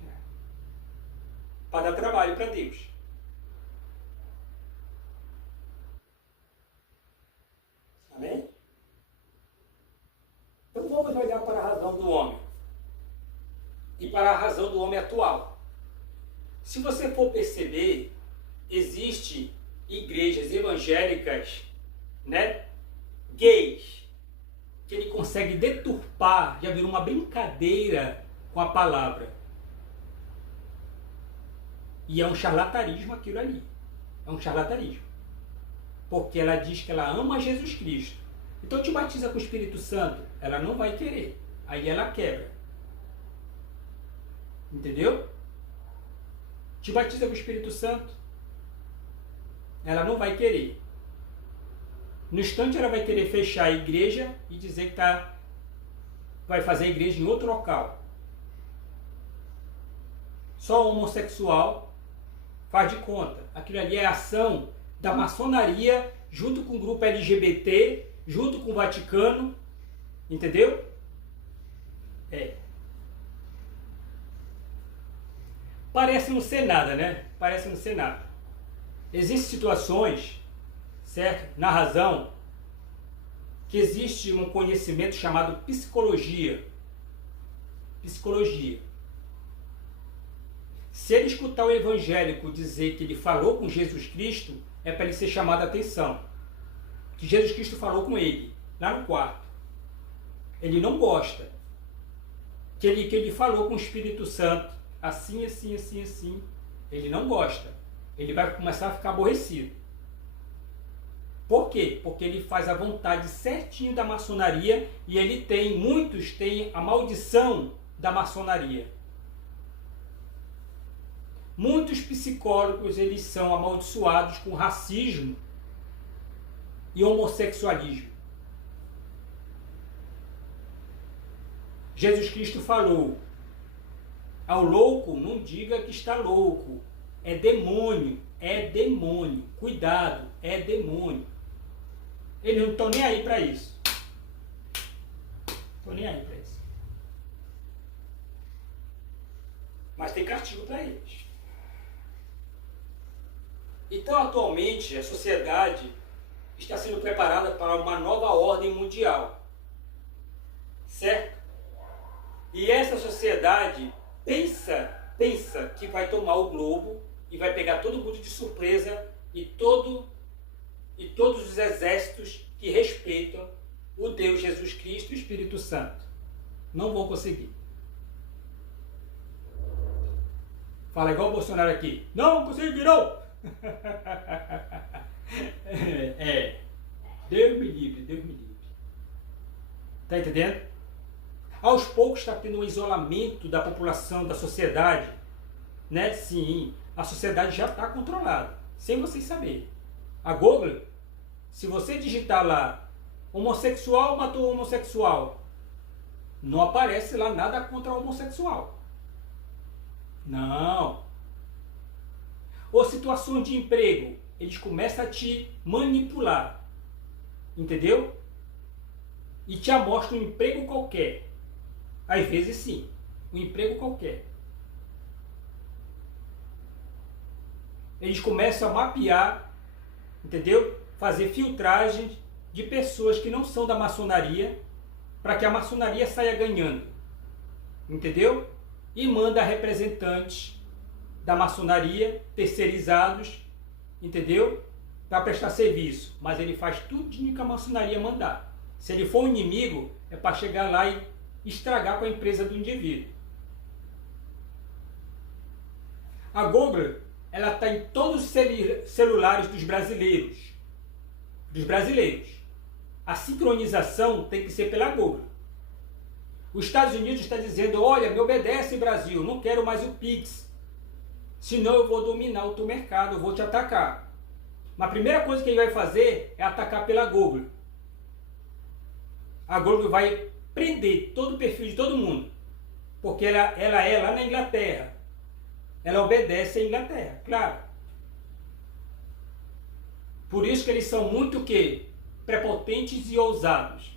Para dar trabalho para Deus. Amém? Então vamos olhar para a razão do homem. E para a razão do homem atual. Se você for perceber, existem igrejas evangélicas, né, gays, que ele consegue deturpar, já virou uma brincadeira com a palavra. E é um charlatanismo aquilo ali. É um charlatanismo. Porque ela diz que ela ama Jesus Cristo. Então te batiza com o Espírito Santo, ela não vai querer. Aí ela quebra. Entendeu? Te batiza com o Espírito Santo, ela não vai querer. No instante ela vai querer fechar a igreja e dizer que vai fazer a igreja em outro local. Só homossexual faz de conta. Aquilo ali é ação da maçonaria junto com o grupo LGBT, junto com o Vaticano. Entendeu? Parece não ser nada, né? Parece não ser nada. Existem situações, certo? Na razão, que existe um conhecimento chamado psicologia. Psicologia. Se ele escutar o evangélico dizer que ele falou com Jesus Cristo, é para ele ser chamado a atenção. Que Jesus Cristo falou com ele, lá no quarto. Ele não gosta. Que ele falou com o Espírito Santo, assim, assim, assim, assim. Ele não gosta. Ele vai começar a ficar aborrecido. Por quê? Porque ele faz a vontade certinho da maçonaria e muitos têm a maldição da maçonaria. Muitos psicólogos, eles são amaldiçoados com racismo e homossexualismo. Jesus Cristo falou, ao louco não diga que está louco, é demônio, cuidado, é demônio. Eles não estão nem aí para isso. Estão nem aí para isso. Mas tem castigo para eles. Então, atualmente, a sociedade está sendo preparada para uma nova ordem mundial. Certo? E essa sociedade pensa que vai tomar o globo e vai pegar todo mundo de surpresa e todos os exércitos que respeitam o Deus Jesus Cristo e o Espírito Santo. Não vão conseguir. Fala igual o Bolsonaro aqui. Não conseguirão! Deus me livre, Deus me livre. Tá entendendo? Aos poucos está tendo um isolamento da população, da sociedade. Né? Sim, a sociedade já está controlada, sem vocês saberem. A Google, se você digitar lá, homossexual matou homossexual, não aparece lá nada contra o homossexual. Não. Ou situações de emprego, eles começam a te manipular. Entendeu? E te amostram um emprego qualquer. Às vezes sim, um emprego qualquer. Eles começam a mapear, entendeu? Fazer filtragens de pessoas que não são da maçonaria, para que a maçonaria saia ganhando. Entendeu? E manda representantes da maçonaria, terceirizados, entendeu? Para prestar serviço. Mas ele faz tudo que a maçonaria mandar. Se ele for um inimigo, é para chegar lá e estragar com a empresa do indivíduo. A Google, ela está em todos os celulares dos brasileiros. A sincronização tem que ser pela Google. Os Estados Unidos está dizendo, olha, me obedece Brasil, não quero mais o Pix. Senão eu vou dominar o teu mercado, eu vou te atacar. Mas a primeira coisa que ele vai fazer é atacar pela Google. A Google vai prender todo o perfil de todo mundo. Porque ela é lá na Inglaterra. Ela obedece à Inglaterra, claro. Por isso que eles são muito o quê? Prepotentes e ousados.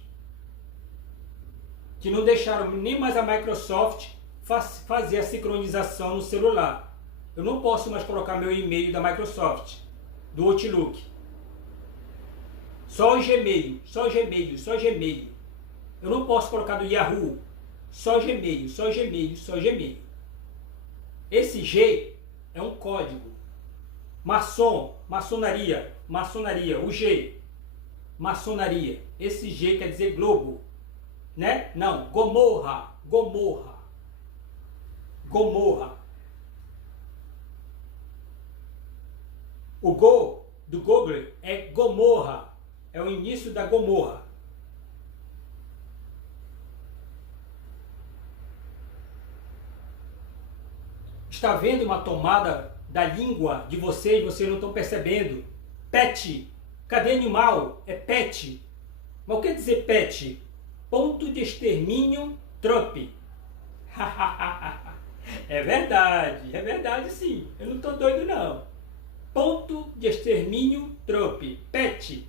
Que não deixaram nem mais a Microsoft fazer a sincronização no celular. Eu não posso mais colocar meu e-mail da Microsoft, do Outlook. Só o Gmail. Eu não posso colocar do Yahoo. Só Gmail. Esse G é um código. Maçonaria. O G. Maçonaria. Esse G quer dizer globo. Né? Não, Gomorra. O Go do Google é Gomorra. É o início da Gomorra. Está vendo uma tomada da língua de vocês não estão percebendo? Pet. Cadê animal? É pet. Mas o que quer dizer pet? Ponto de extermínio Trump. É verdade sim. Eu não estou doido não. Ponto de extermínio Trump. Pet.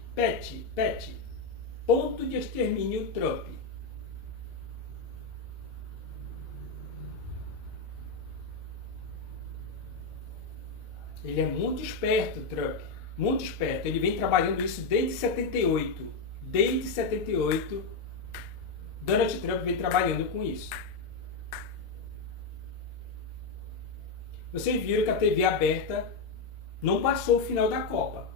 Ponto de extermínio Trump. Ele é muito esperto, Trump. Muito esperto. Ele vem trabalhando isso desde 78. Desde 78, Donald Trump vem trabalhando com isso. Vocês viram que a TV aberta não passou o final da Copa.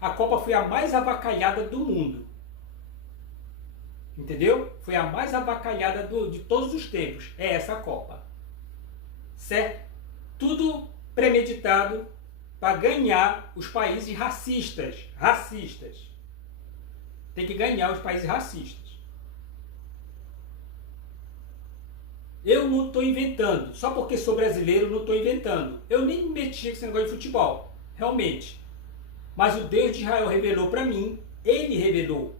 A Copa foi a mais avacalhada do mundo. Entendeu? Foi a mais avacalhada de todos os tempos. É essa Copa. Certo? Tudo premeditado para ganhar os países racistas. Racistas. Tem que ganhar os países racistas. Eu não estou inventando. Só porque sou brasileiro, não estou inventando. Eu nem me meti com esse negócio de futebol. Realmente. Mas o Deus de Israel revelou para mim. Ele revelou.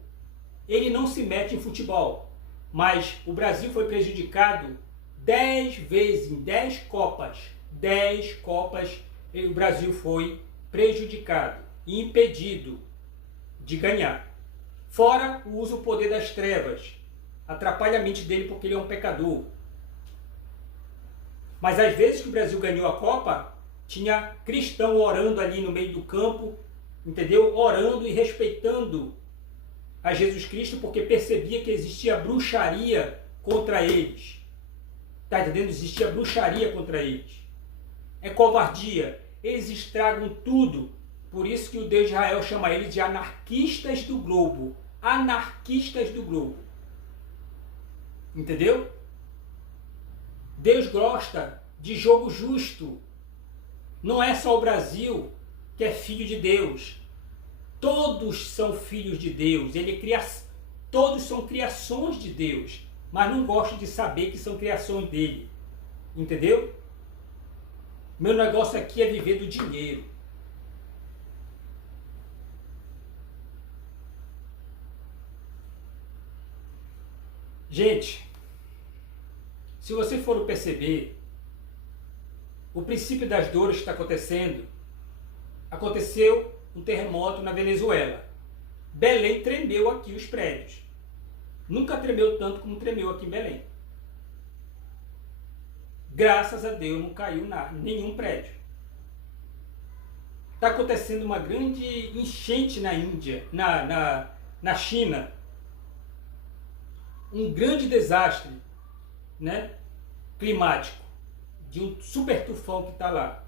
Ele não se mete em futebol. Mas o Brasil foi prejudicado 10 vezes, em 10 Copas. 10 Copas o Brasil foi prejudicado e impedido de ganhar. Fora o uso do poder das trevas. Atrapalha a mente dele porque ele é um pecador. Mas às vezes que o Brasil ganhou a Copa, tinha cristão orando ali no meio do campo, entendeu? Orando e respeitando a Jesus Cristo, porque percebia que existia bruxaria contra eles. Está entendendo? Existia bruxaria contra eles. É covardia. Eles estragam tudo. Por isso que o Deus de Israel chama eles de anarquistas do globo. Anarquistas do globo. Entendeu? Deus gosta de jogo justo. Não é só o Brasil que é filho de Deus. Todos são filhos de Deus. Todos são criações de Deus. Mas não gosto de saber que são criações dele. Entendeu? Meu negócio aqui é viver do dinheiro. Gente, se você for perceber, o princípio das dores que está acontecendo, aconteceu um terremoto na Venezuela. Belém tremeu aqui os prédios. Nunca tremeu tanto como tremeu aqui em Belém. Graças a Deus não caiu nenhum prédio. Está acontecendo uma grande enchente na Índia, na China. Um grande desastre, né, climático, de um super tufão que está lá,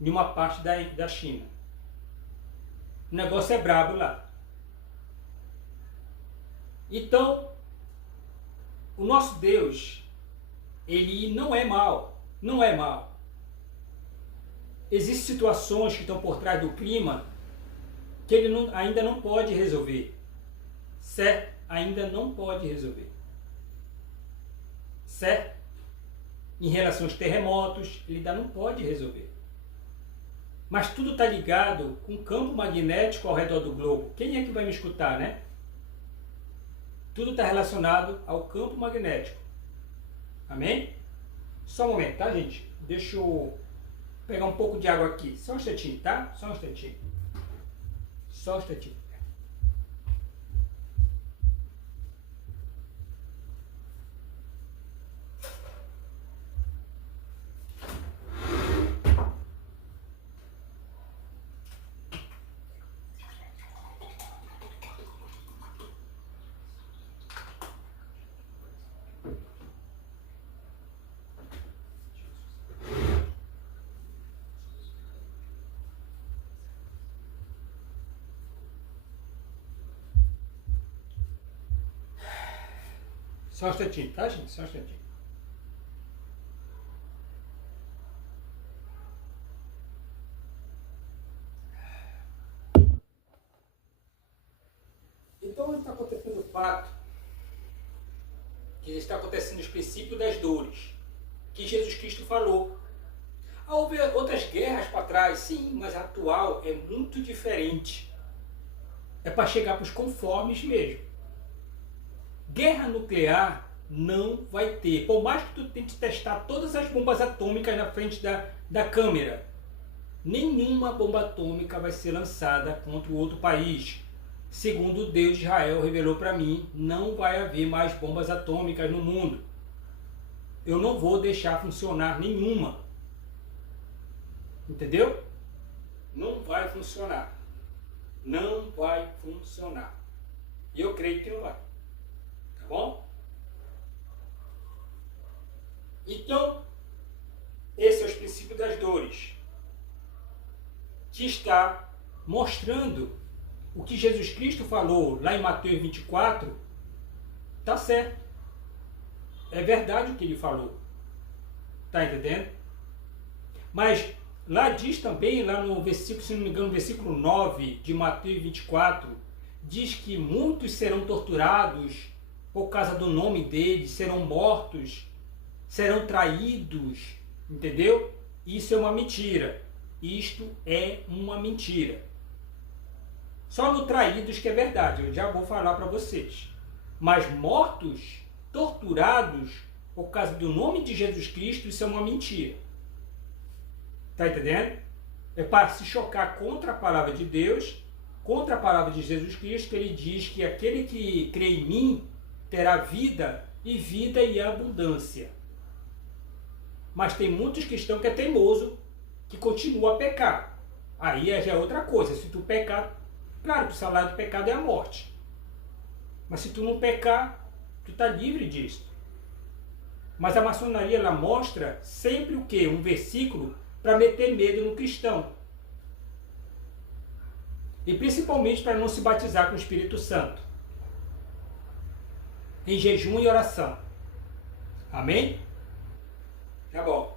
em uma parte da China. O negócio é brabo lá. Então, o nosso Deus, ele não é mau. Não é mau. Existem situações que estão por trás do clima que ele ainda não pode resolver. Certo? Ainda não pode resolver. Certo? Em relação aos terremotos, ele ainda não pode resolver. Mas tudo está ligado com o campo magnético ao redor do globo. Quem é que vai me escutar, né? Tudo está relacionado ao campo magnético. Amém? Só um momento, tá, gente? Deixa eu pegar um pouco de água aqui. Só um instantinho, tá? Só um instantinho. Só um instantinho. Só um instantinho, tá, gente? Só um instantinho. Então está acontecendo o fato que está acontecendo os princípios das dores que Jesus Cristo falou. Houve outras guerras para trás, sim, mas a atual é muito diferente. É para chegar para os conformes mesmo. Guerra nuclear não vai ter. Por mais que tu tente testar todas as bombas atômicas na frente da câmera, nenhuma bomba atômica vai ser lançada contra o outro país. Segundo o Deus de Israel revelou para mim, não vai haver mais bombas atômicas no mundo. Eu não vou deixar funcionar nenhuma. Entendeu? Não vai funcionar. Não vai funcionar. E eu creio que não vai. Tá bom? Então, esse é o princípio das dores, que está mostrando o que Jesus Cristo falou lá em Mateus 24, Tá certo. É verdade o que ele falou. Tá entendendo? Mas lá diz também, lá no versículo, se não me engano, no versículo 9 de Mateus 24, diz que muitos serão torturados por causa do nome dele, serão mortos, serão traídos, entendeu? Isso é uma mentira. Isto é uma mentira. Só no traídos que é verdade, eu já vou falar para vocês. Mas mortos, torturados, por causa do nome de Jesus Cristo, isso é uma mentira. Está entendendo? É para se chocar contra a palavra de Deus, contra a palavra de Jesus Cristo, que ele diz que aquele que crê em mim terá vida e abundância. Mas tem muitos cristãos que é teimoso, que continua a pecar. Aí já é outra coisa. Se tu pecar, claro que o salário do pecado é a morte. Mas se tu não pecar, tu está livre disso. Mas a maçonaria, ela mostra sempre o quê? Um versículo para meter medo no cristão. E principalmente para não se batizar com o Espírito Santo. Em jejum e oração. Amém? Tá bom.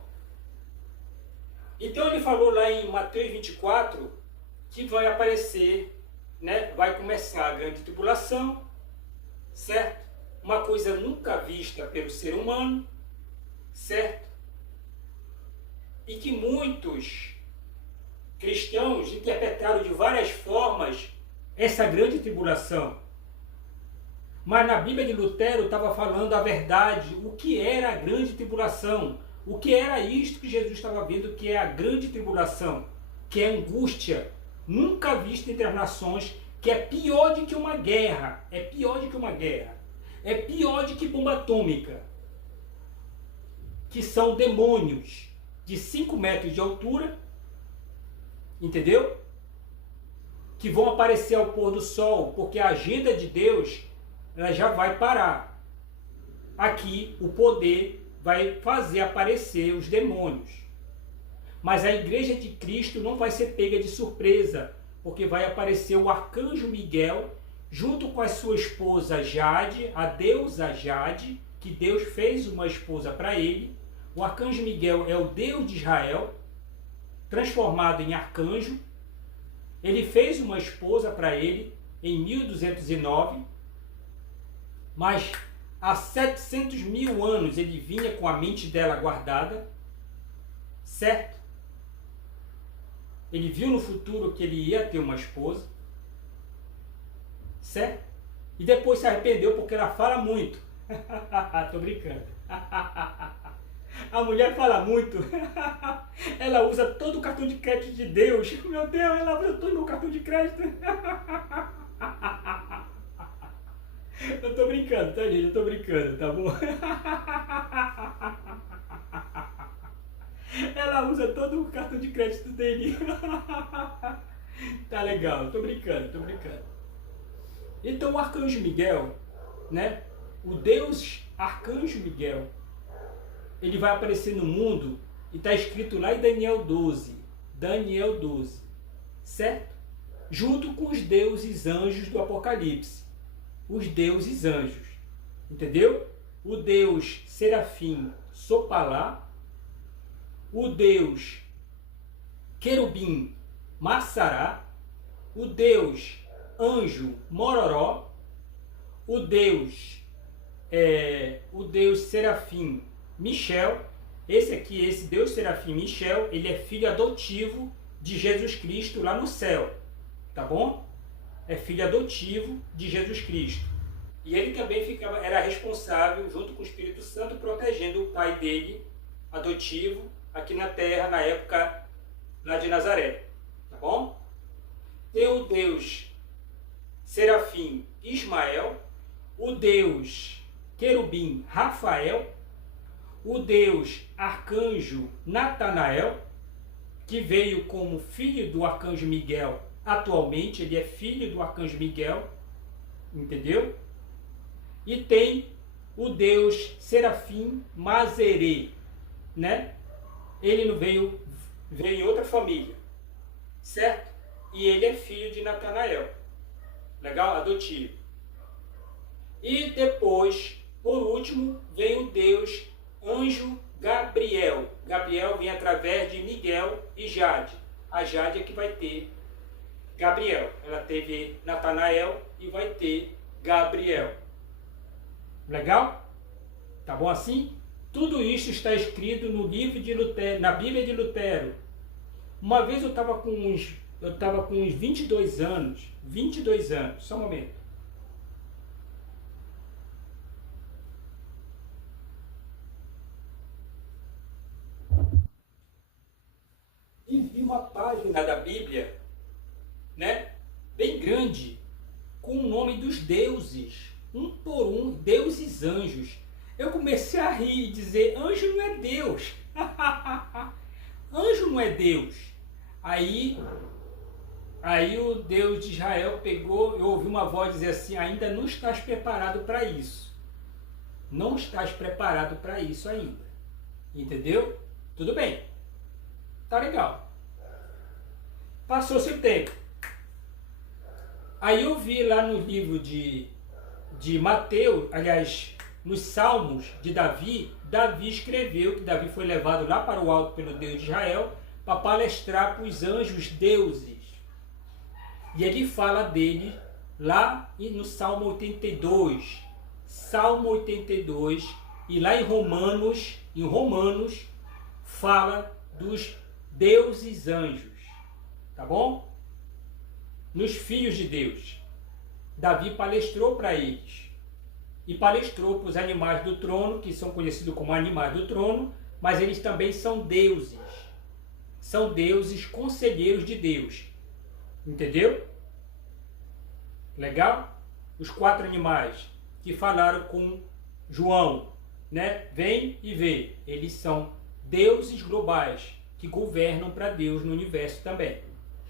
Então ele falou lá em Mateus 24 que vai aparecer, né? Vai começar a grande tribulação, certo? Uma coisa nunca vista pelo ser humano, certo? E que muitos cristãos interpretaram de várias formas essa grande tribulação. Mas na Bíblia de Lutero estava falando a verdade, o que era a grande tribulação, o que era isto que Jesus estava vendo, que é a grande tribulação, que é angústia, nunca vista entre as nações, que é pior do que uma guerra, é pior do que uma guerra, é pior do que bomba atômica, que são demônios de 5 metros de altura, entendeu? Que vão aparecer ao pôr do sol, porque a agenda de Deus ela já vai parar. Aqui o poder vai fazer aparecer os demônios. Mas a igreja de Cristo não vai ser pega de surpresa, porque vai aparecer o arcanjo Miguel, junto com a sua esposa Jade, a deusa Jade, que Deus fez uma esposa para ele. O arcanjo Miguel é o Deus de Israel, transformado em arcanjo. Ele fez uma esposa para ele em 1209, mas há 700 mil anos ele vinha com a mente dela guardada, certo? Ele viu no futuro que ele ia ter uma esposa, certo? E depois se arrependeu porque ela fala muito. Tô brincando. A mulher fala muito. Ela usa todo o cartão de crédito de Deus. Meu Deus, ela usa todo o meu cartão de crédito. Eu tô brincando, tá, gente? Eu tô brincando, tá bom? Ela usa todo o cartão de crédito dele. Tá legal, eu tô brincando, tô brincando. Então o arcanjo Miguel, né? O Deus arcanjo Miguel, ele vai aparecer no mundo e está escrito lá em Daniel 12. Daniel 12. Certo? Junto com os deuses anjos do Apocalipse. Os deuses anjos. Entendeu? O Deus Serafim Sopalá. O Deus Querubim Massará. O Deus Anjo Mororó. O Deus Serafim Michel. Esse Deus Serafim Michel, ele é filho adotivo de Jesus Cristo lá no céu. Tá bom? É filho adotivo de Jesus Cristo. E ele também era responsável, junto com o Espírito Santo, protegendo o pai dele, adotivo, aqui na terra, na época lá de Nazaré. Tá bom? Tem o Deus Serafim Ismael, o Deus Querubim Rafael, o Deus Arcanjo Natanael, que veio como filho do Arcanjo Miguel. Atualmente ele é filho do Arcanjo Miguel, entendeu? E tem o Deus Serafim Mazerê, né? Ele não veio em outra família, certo? E ele é filho de Natanael. Legal? Adotivo. E depois, por último, vem o Deus anjo Gabriel. Gabriel vem através de Miguel e Jade. A Jade é que vai ter Gabriel. Ela teve Natanael e vai ter Gabriel. Legal? Tá bom assim? Tudo isso está escrito no livro de Lutero, na Bíblia de Lutero. Uma vez eu estava com uns 22 anos. 22 anos. Só um momento. E vi uma página da Bíblia, né, bem grande, com o nome dos deuses, um por um, deuses anjos. Eu comecei a rir e dizer, anjo não é Deus. Anjo não é Deus. Aí o Deus de Israel pegou, eu ouvi uma voz dizer assim, ainda não estás preparado para isso. Não estás preparado para isso ainda. Entendeu? Tudo bem. Tá legal. Passou-se o tempo. Aí eu vi lá no livro de Mateus, aliás, nos Salmos de Davi, Davi escreveu que Davi foi levado lá para o alto pelo Deus de Israel para palestrar para os anjos deuses. E ele fala dele lá no Salmo 82. Salmo 82, e lá em Romanos fala dos deuses anjos. Tá bom? Nos filhos de Deus. Davi palestrou para eles. E palestrou para os animais do trono, que são conhecidos como animais do trono, mas eles também são deuses. São deuses conselheiros de Deus. Entendeu? Legal? Os 4 animais que falaram com João, né? Vem e vê. Eles são deuses globais que governam para Deus no universo também.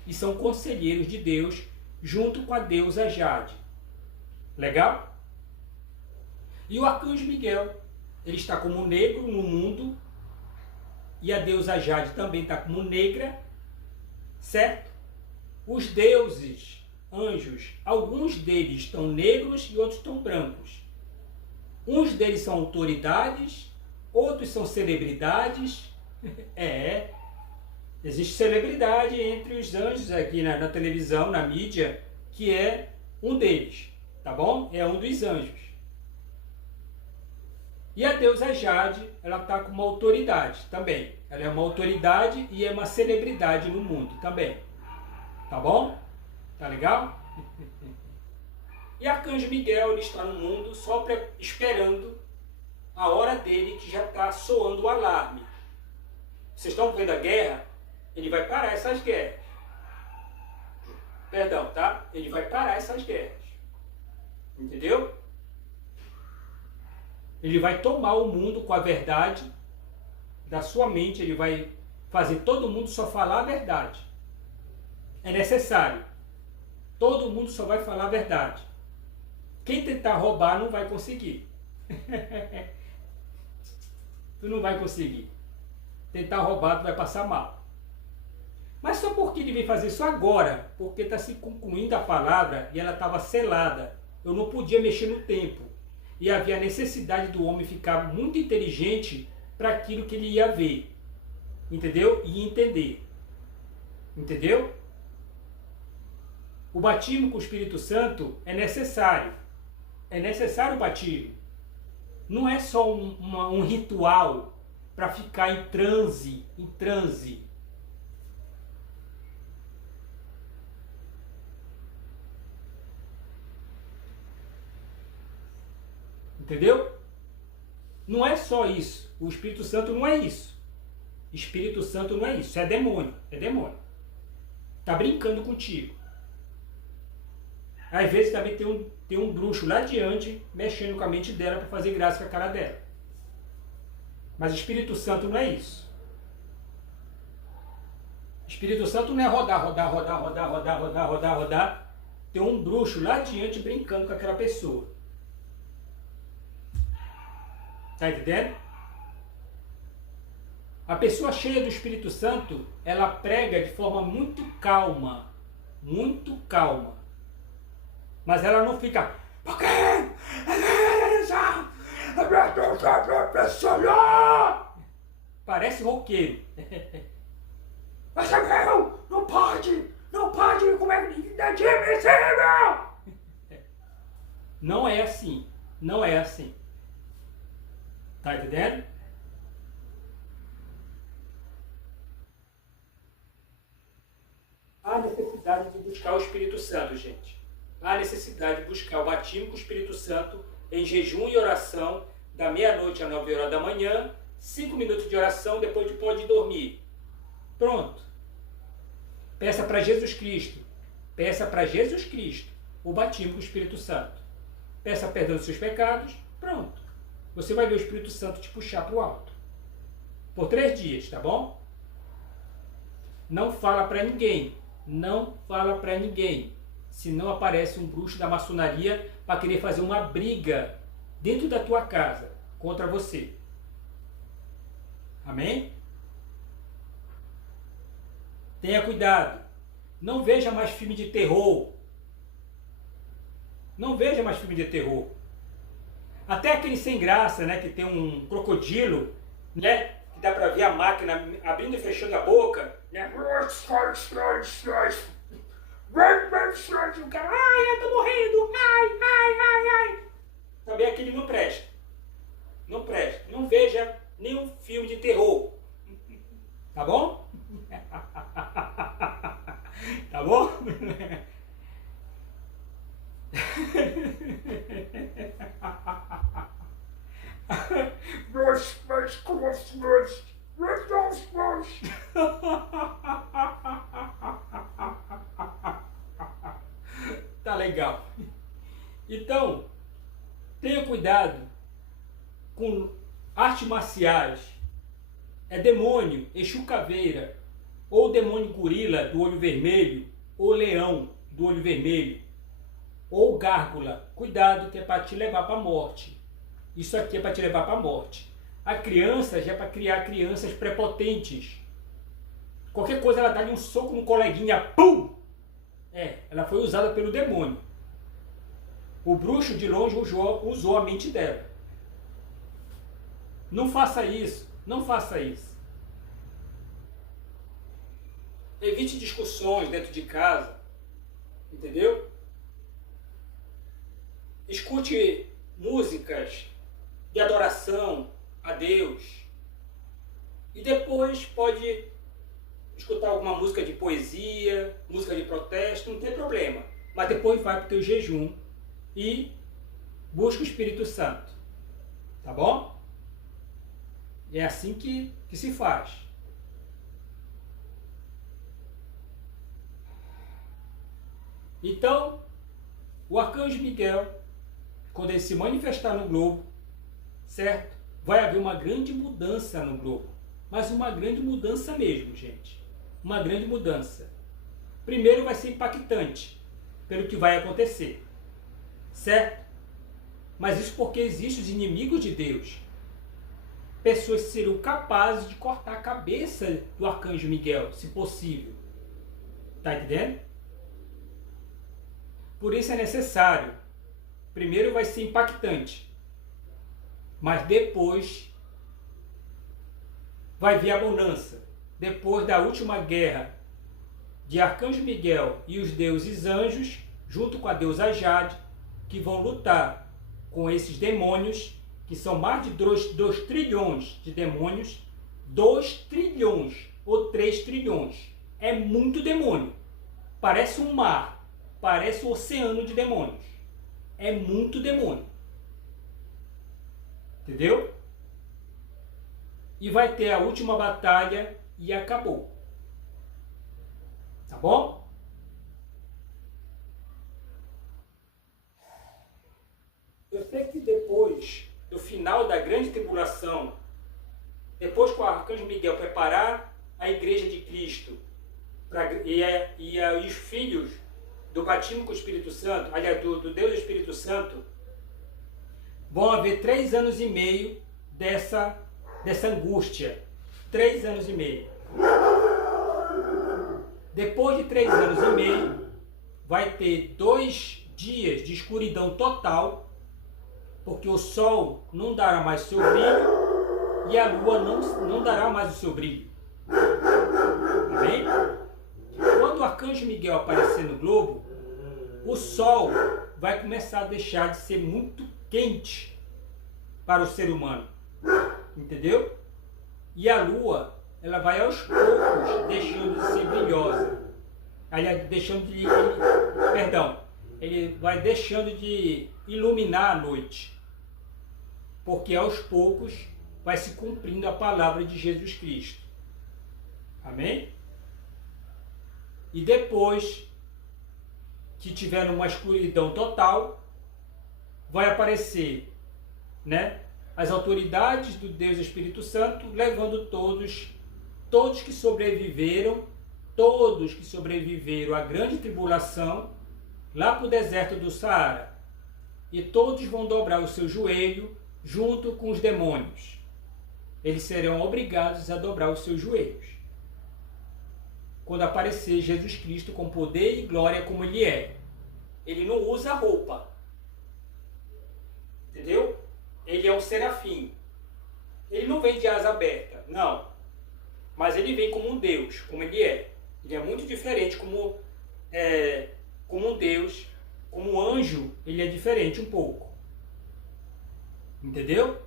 E são conselheiros de Deus junto com a deusa Jade. Legal? E o arcanjo Miguel, ele está como negro no mundo, e a deusa Jade também está como negra, certo? Os deuses, anjos, alguns deles estão negros e outros estão brancos. Uns deles são autoridades, outros são celebridades. Existe celebridade entre os anjos aqui na televisão, na mídia, que é um deles, tá bom? É um dos anjos. E a deusa Jade, ela está com uma autoridade também. Ela é uma autoridade e é uma celebridade no mundo também. Tá bom? Tá legal? E Arcanjo Miguel, ele está no mundo só esperando a hora dele, que já está soando o alarme. Vocês estão vendo a guerra? Ele vai parar essas guerras. Perdão, tá? Ele vai parar essas guerras. Entendeu? Ele vai tomar o mundo com a verdade da sua mente. Ele vai fazer todo mundo só falar a verdade. É necessário. Todo mundo só vai falar a verdade. Quem tentar roubar não vai conseguir. Tu não vai conseguir. Tentar roubar, tu vai passar mal. Mas só porque ele veio fazer isso agora, porque está se concluindo a palavra e ela estava selada. Eu não podia mexer no tempo. E havia a necessidade do homem ficar muito inteligente para aquilo que ele ia ver. Entendeu? E entender. Entendeu? O batismo com o Espírito Santo é necessário. É necessário o batismo. Não é só um ritual para ficar em transe. Entendeu? Não é só isso. O Espírito Santo não é isso. Espírito Santo não é isso. É demônio. É demônio. Tá brincando contigo. Às vezes também tem um bruxo lá adiante mexendo com a mente dela para fazer graça com a cara dela. Mas Espírito Santo não é isso. Espírito Santo não é rodar. Tem um bruxo lá adiante brincando com aquela pessoa. Tá entendendo? A pessoa cheia do Espírito Santo, ela prega de forma muito calma. Muito calma. Mas ela não fica... Porque Parece roqueiro. Mas não pode, como é que é admissível? Não é assim, não é assim. Tá entendendo? Há necessidade de buscar o Espírito Santo, gente. Há necessidade de buscar o batismo com o Espírito Santo em jejum e oração, da meia-noite às 9 horas da manhã, 5 minutos de oração, depois pode dormir. Pronto. Peça para Jesus Cristo. Peça para Jesus Cristo o batismo com o Espírito Santo. Peça perdão dos seus pecados. Pronto. Você vai ver o Espírito Santo te puxar para o alto. Por 3 dias, tá bom? Não fala para ninguém. Não fala para ninguém. Senão aparece um bruxo da maçonaria para querer fazer uma briga dentro da tua casa contra você. Amém? Tenha cuidado. Não veja mais filme de terror. Não veja mais filme de terror. Até aquele sem graça, né, que tem um crocodilo, né, que dá pra ver a máquina abrindo e fechando a boca, né? O cara, ai, eu tô morrendo, ai. Também aquele não presta. Não presta. Não veja nenhum filme de terror. Tá bom? Tá bom? Tá legal. Então, tenha cuidado com artes marciais. É demônio, Exu Caveira, ou demônio gorila do olho vermelho, ou leão do olho vermelho, ou gárgula. Cuidado que é para te levar para a morte. Isso aqui é para te levar para a morte. A criança já é para criar crianças prepotentes. Qualquer coisa ela dá-lhe um soco no coleguinha, pum! Ela foi usada pelo demônio. O bruxo de longe usou a mente dela. Não faça isso, não faça isso. Evite discussões dentro de casa, entendeu? Escute músicas de adoração a Deus. E depois pode escutar alguma música de poesia, música de protesto, não tem problema. Mas depois vai para o teu jejum e busca o Espírito Santo. Tá bom? É assim que se faz. Então, o Arcanjo Miguel, quando ele se manifestar no globo, certo? Vai haver uma grande mudança no globo. Mas uma grande mudança mesmo, gente. Uma grande mudança. Primeiro vai ser impactante pelo que vai acontecer. Certo? Mas isso porque existem os inimigos de Deus. Pessoas que serão capazes de cortar a cabeça do Arcanjo Miguel, se possível. Tá entendendo? Por isso é necessário. Primeiro vai ser impactante. Mas depois vai vir a bonança. Depois da última guerra de Arcanjo Miguel e os deuses anjos, junto com a deusa Jade, que vão lutar com esses demônios, que são mais de 2 trilhões de demônios, 2 trilhões ou 3 trilhões. É muito demônio. Parece um mar, parece um oceano de demônios. É muito demônio. Entendeu? E vai ter a última batalha e acabou. Tá bom? Eu sei que depois do final da grande tribulação, depois que o Arcanjo Miguel preparar a Igreja de Cristo e os filhos do batismo com o Espírito Santo, aliás, do Deus do Espírito Santo, vão haver 3 anos e meio dessa angústia. 3 anos e meio. Depois de 3 anos e meio, vai ter 2 dias de escuridão total, Porque o sol não dará mais seu brilho e a lua não dará mais o seu brilho. Amém? Quando o arcanjo Miguel aparecer no globo, o sol vai começar a deixar de ser muito quente para o ser humano. Entendeu? E a lua, ela vai aos poucos deixando de ser brilhosa. Aliás, ele vai deixando de iluminar a noite. Porque aos poucos vai se cumprindo a palavra de Jesus Cristo. Amém? E depois que tiver uma escuridão total, vai aparecer, né, as autoridades do Deus Espírito Santo, levando todos que sobreviveram à grande tribulação, lá para o deserto do Saara. E todos vão dobrar o seu joelho junto com os demônios. Eles serão obrigados a dobrar os seus joelhos quando aparecer Jesus Cristo com poder e glória como Ele é. Ele não usa roupa. Entendeu? Ele é um serafim. Ele não vem de asa aberta, não. Mas ele vem como um Deus, como Ele é. Ele é muito diferente como um Deus, como um anjo, ele é diferente um pouco. Entendeu?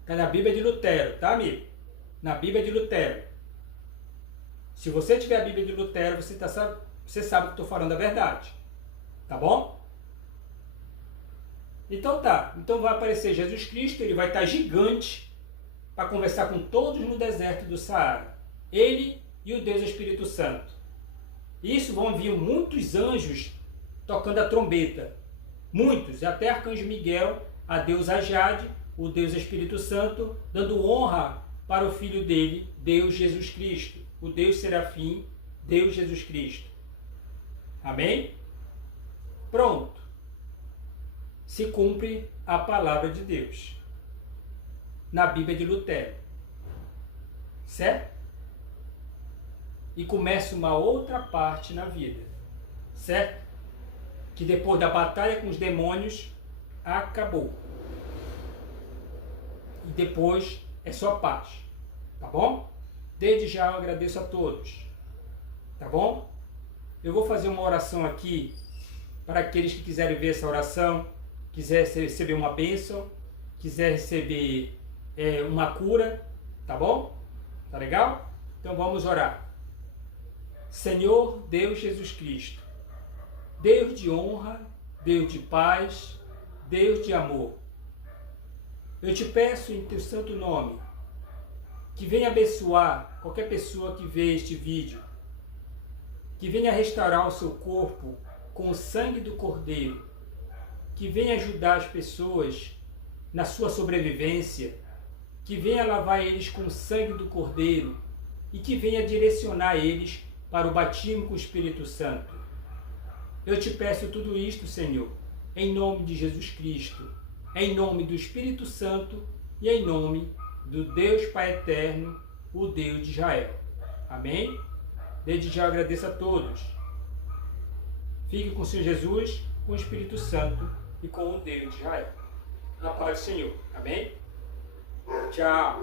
Está na Bíblia de Lutero, tá, amigo? Na Bíblia de Lutero. Se você tiver a Bíblia de Lutero, você sabe que estou falando a verdade. Tá bom? Então tá. Então vai aparecer Jesus Cristo, ele vai estar gigante para conversar com todos no deserto do Saara. Ele e o Deus Espírito Santo. Isso vão vir muitos anjos tocando a trombeta. Muitos, até Arcanjo Miguel, a deusa Jade, o Deus Espírito Santo, dando honra para o Filho dele, Deus Jesus Cristo. O Deus Serafim, Deus Jesus Cristo. Amém? Pronto. Se cumpre a palavra de Deus na Bíblia de Lutero. Certo? E começa uma outra parte na vida. Certo? Que depois da batalha com os demônios, acabou. E depois é só paz. Tá bom? Desde já eu agradeço a todos. Tá bom? Eu vou fazer uma oração aqui para aqueles que quiserem ver essa oração, quiser receber uma bênção, quiser receber uma cura. Tá bom? Tá legal? Então vamos orar. Senhor Deus Jesus Cristo, Deus de honra, Deus de paz, Deus de amor, eu te peço em teu santo nome, que venha abençoar qualquer pessoa que vê este vídeo, que venha restaurar o seu corpo com o sangue do Cordeiro, que venha ajudar as pessoas na sua sobrevivência, que venha lavar eles com o sangue do Cordeiro e que venha direcionar eles para o batismo com o Espírito Santo. Eu te peço tudo isto, Senhor, em nome de Jesus Cristo, em nome do Espírito Santo e em nome do Deus Pai Eterno, o Deus de Israel. Amém? Desde já eu agradeço a todos. Fique com o Senhor Jesus, com o Espírito Santo e com o Deus de Israel. Na paz do Senhor. Amém? Tchau.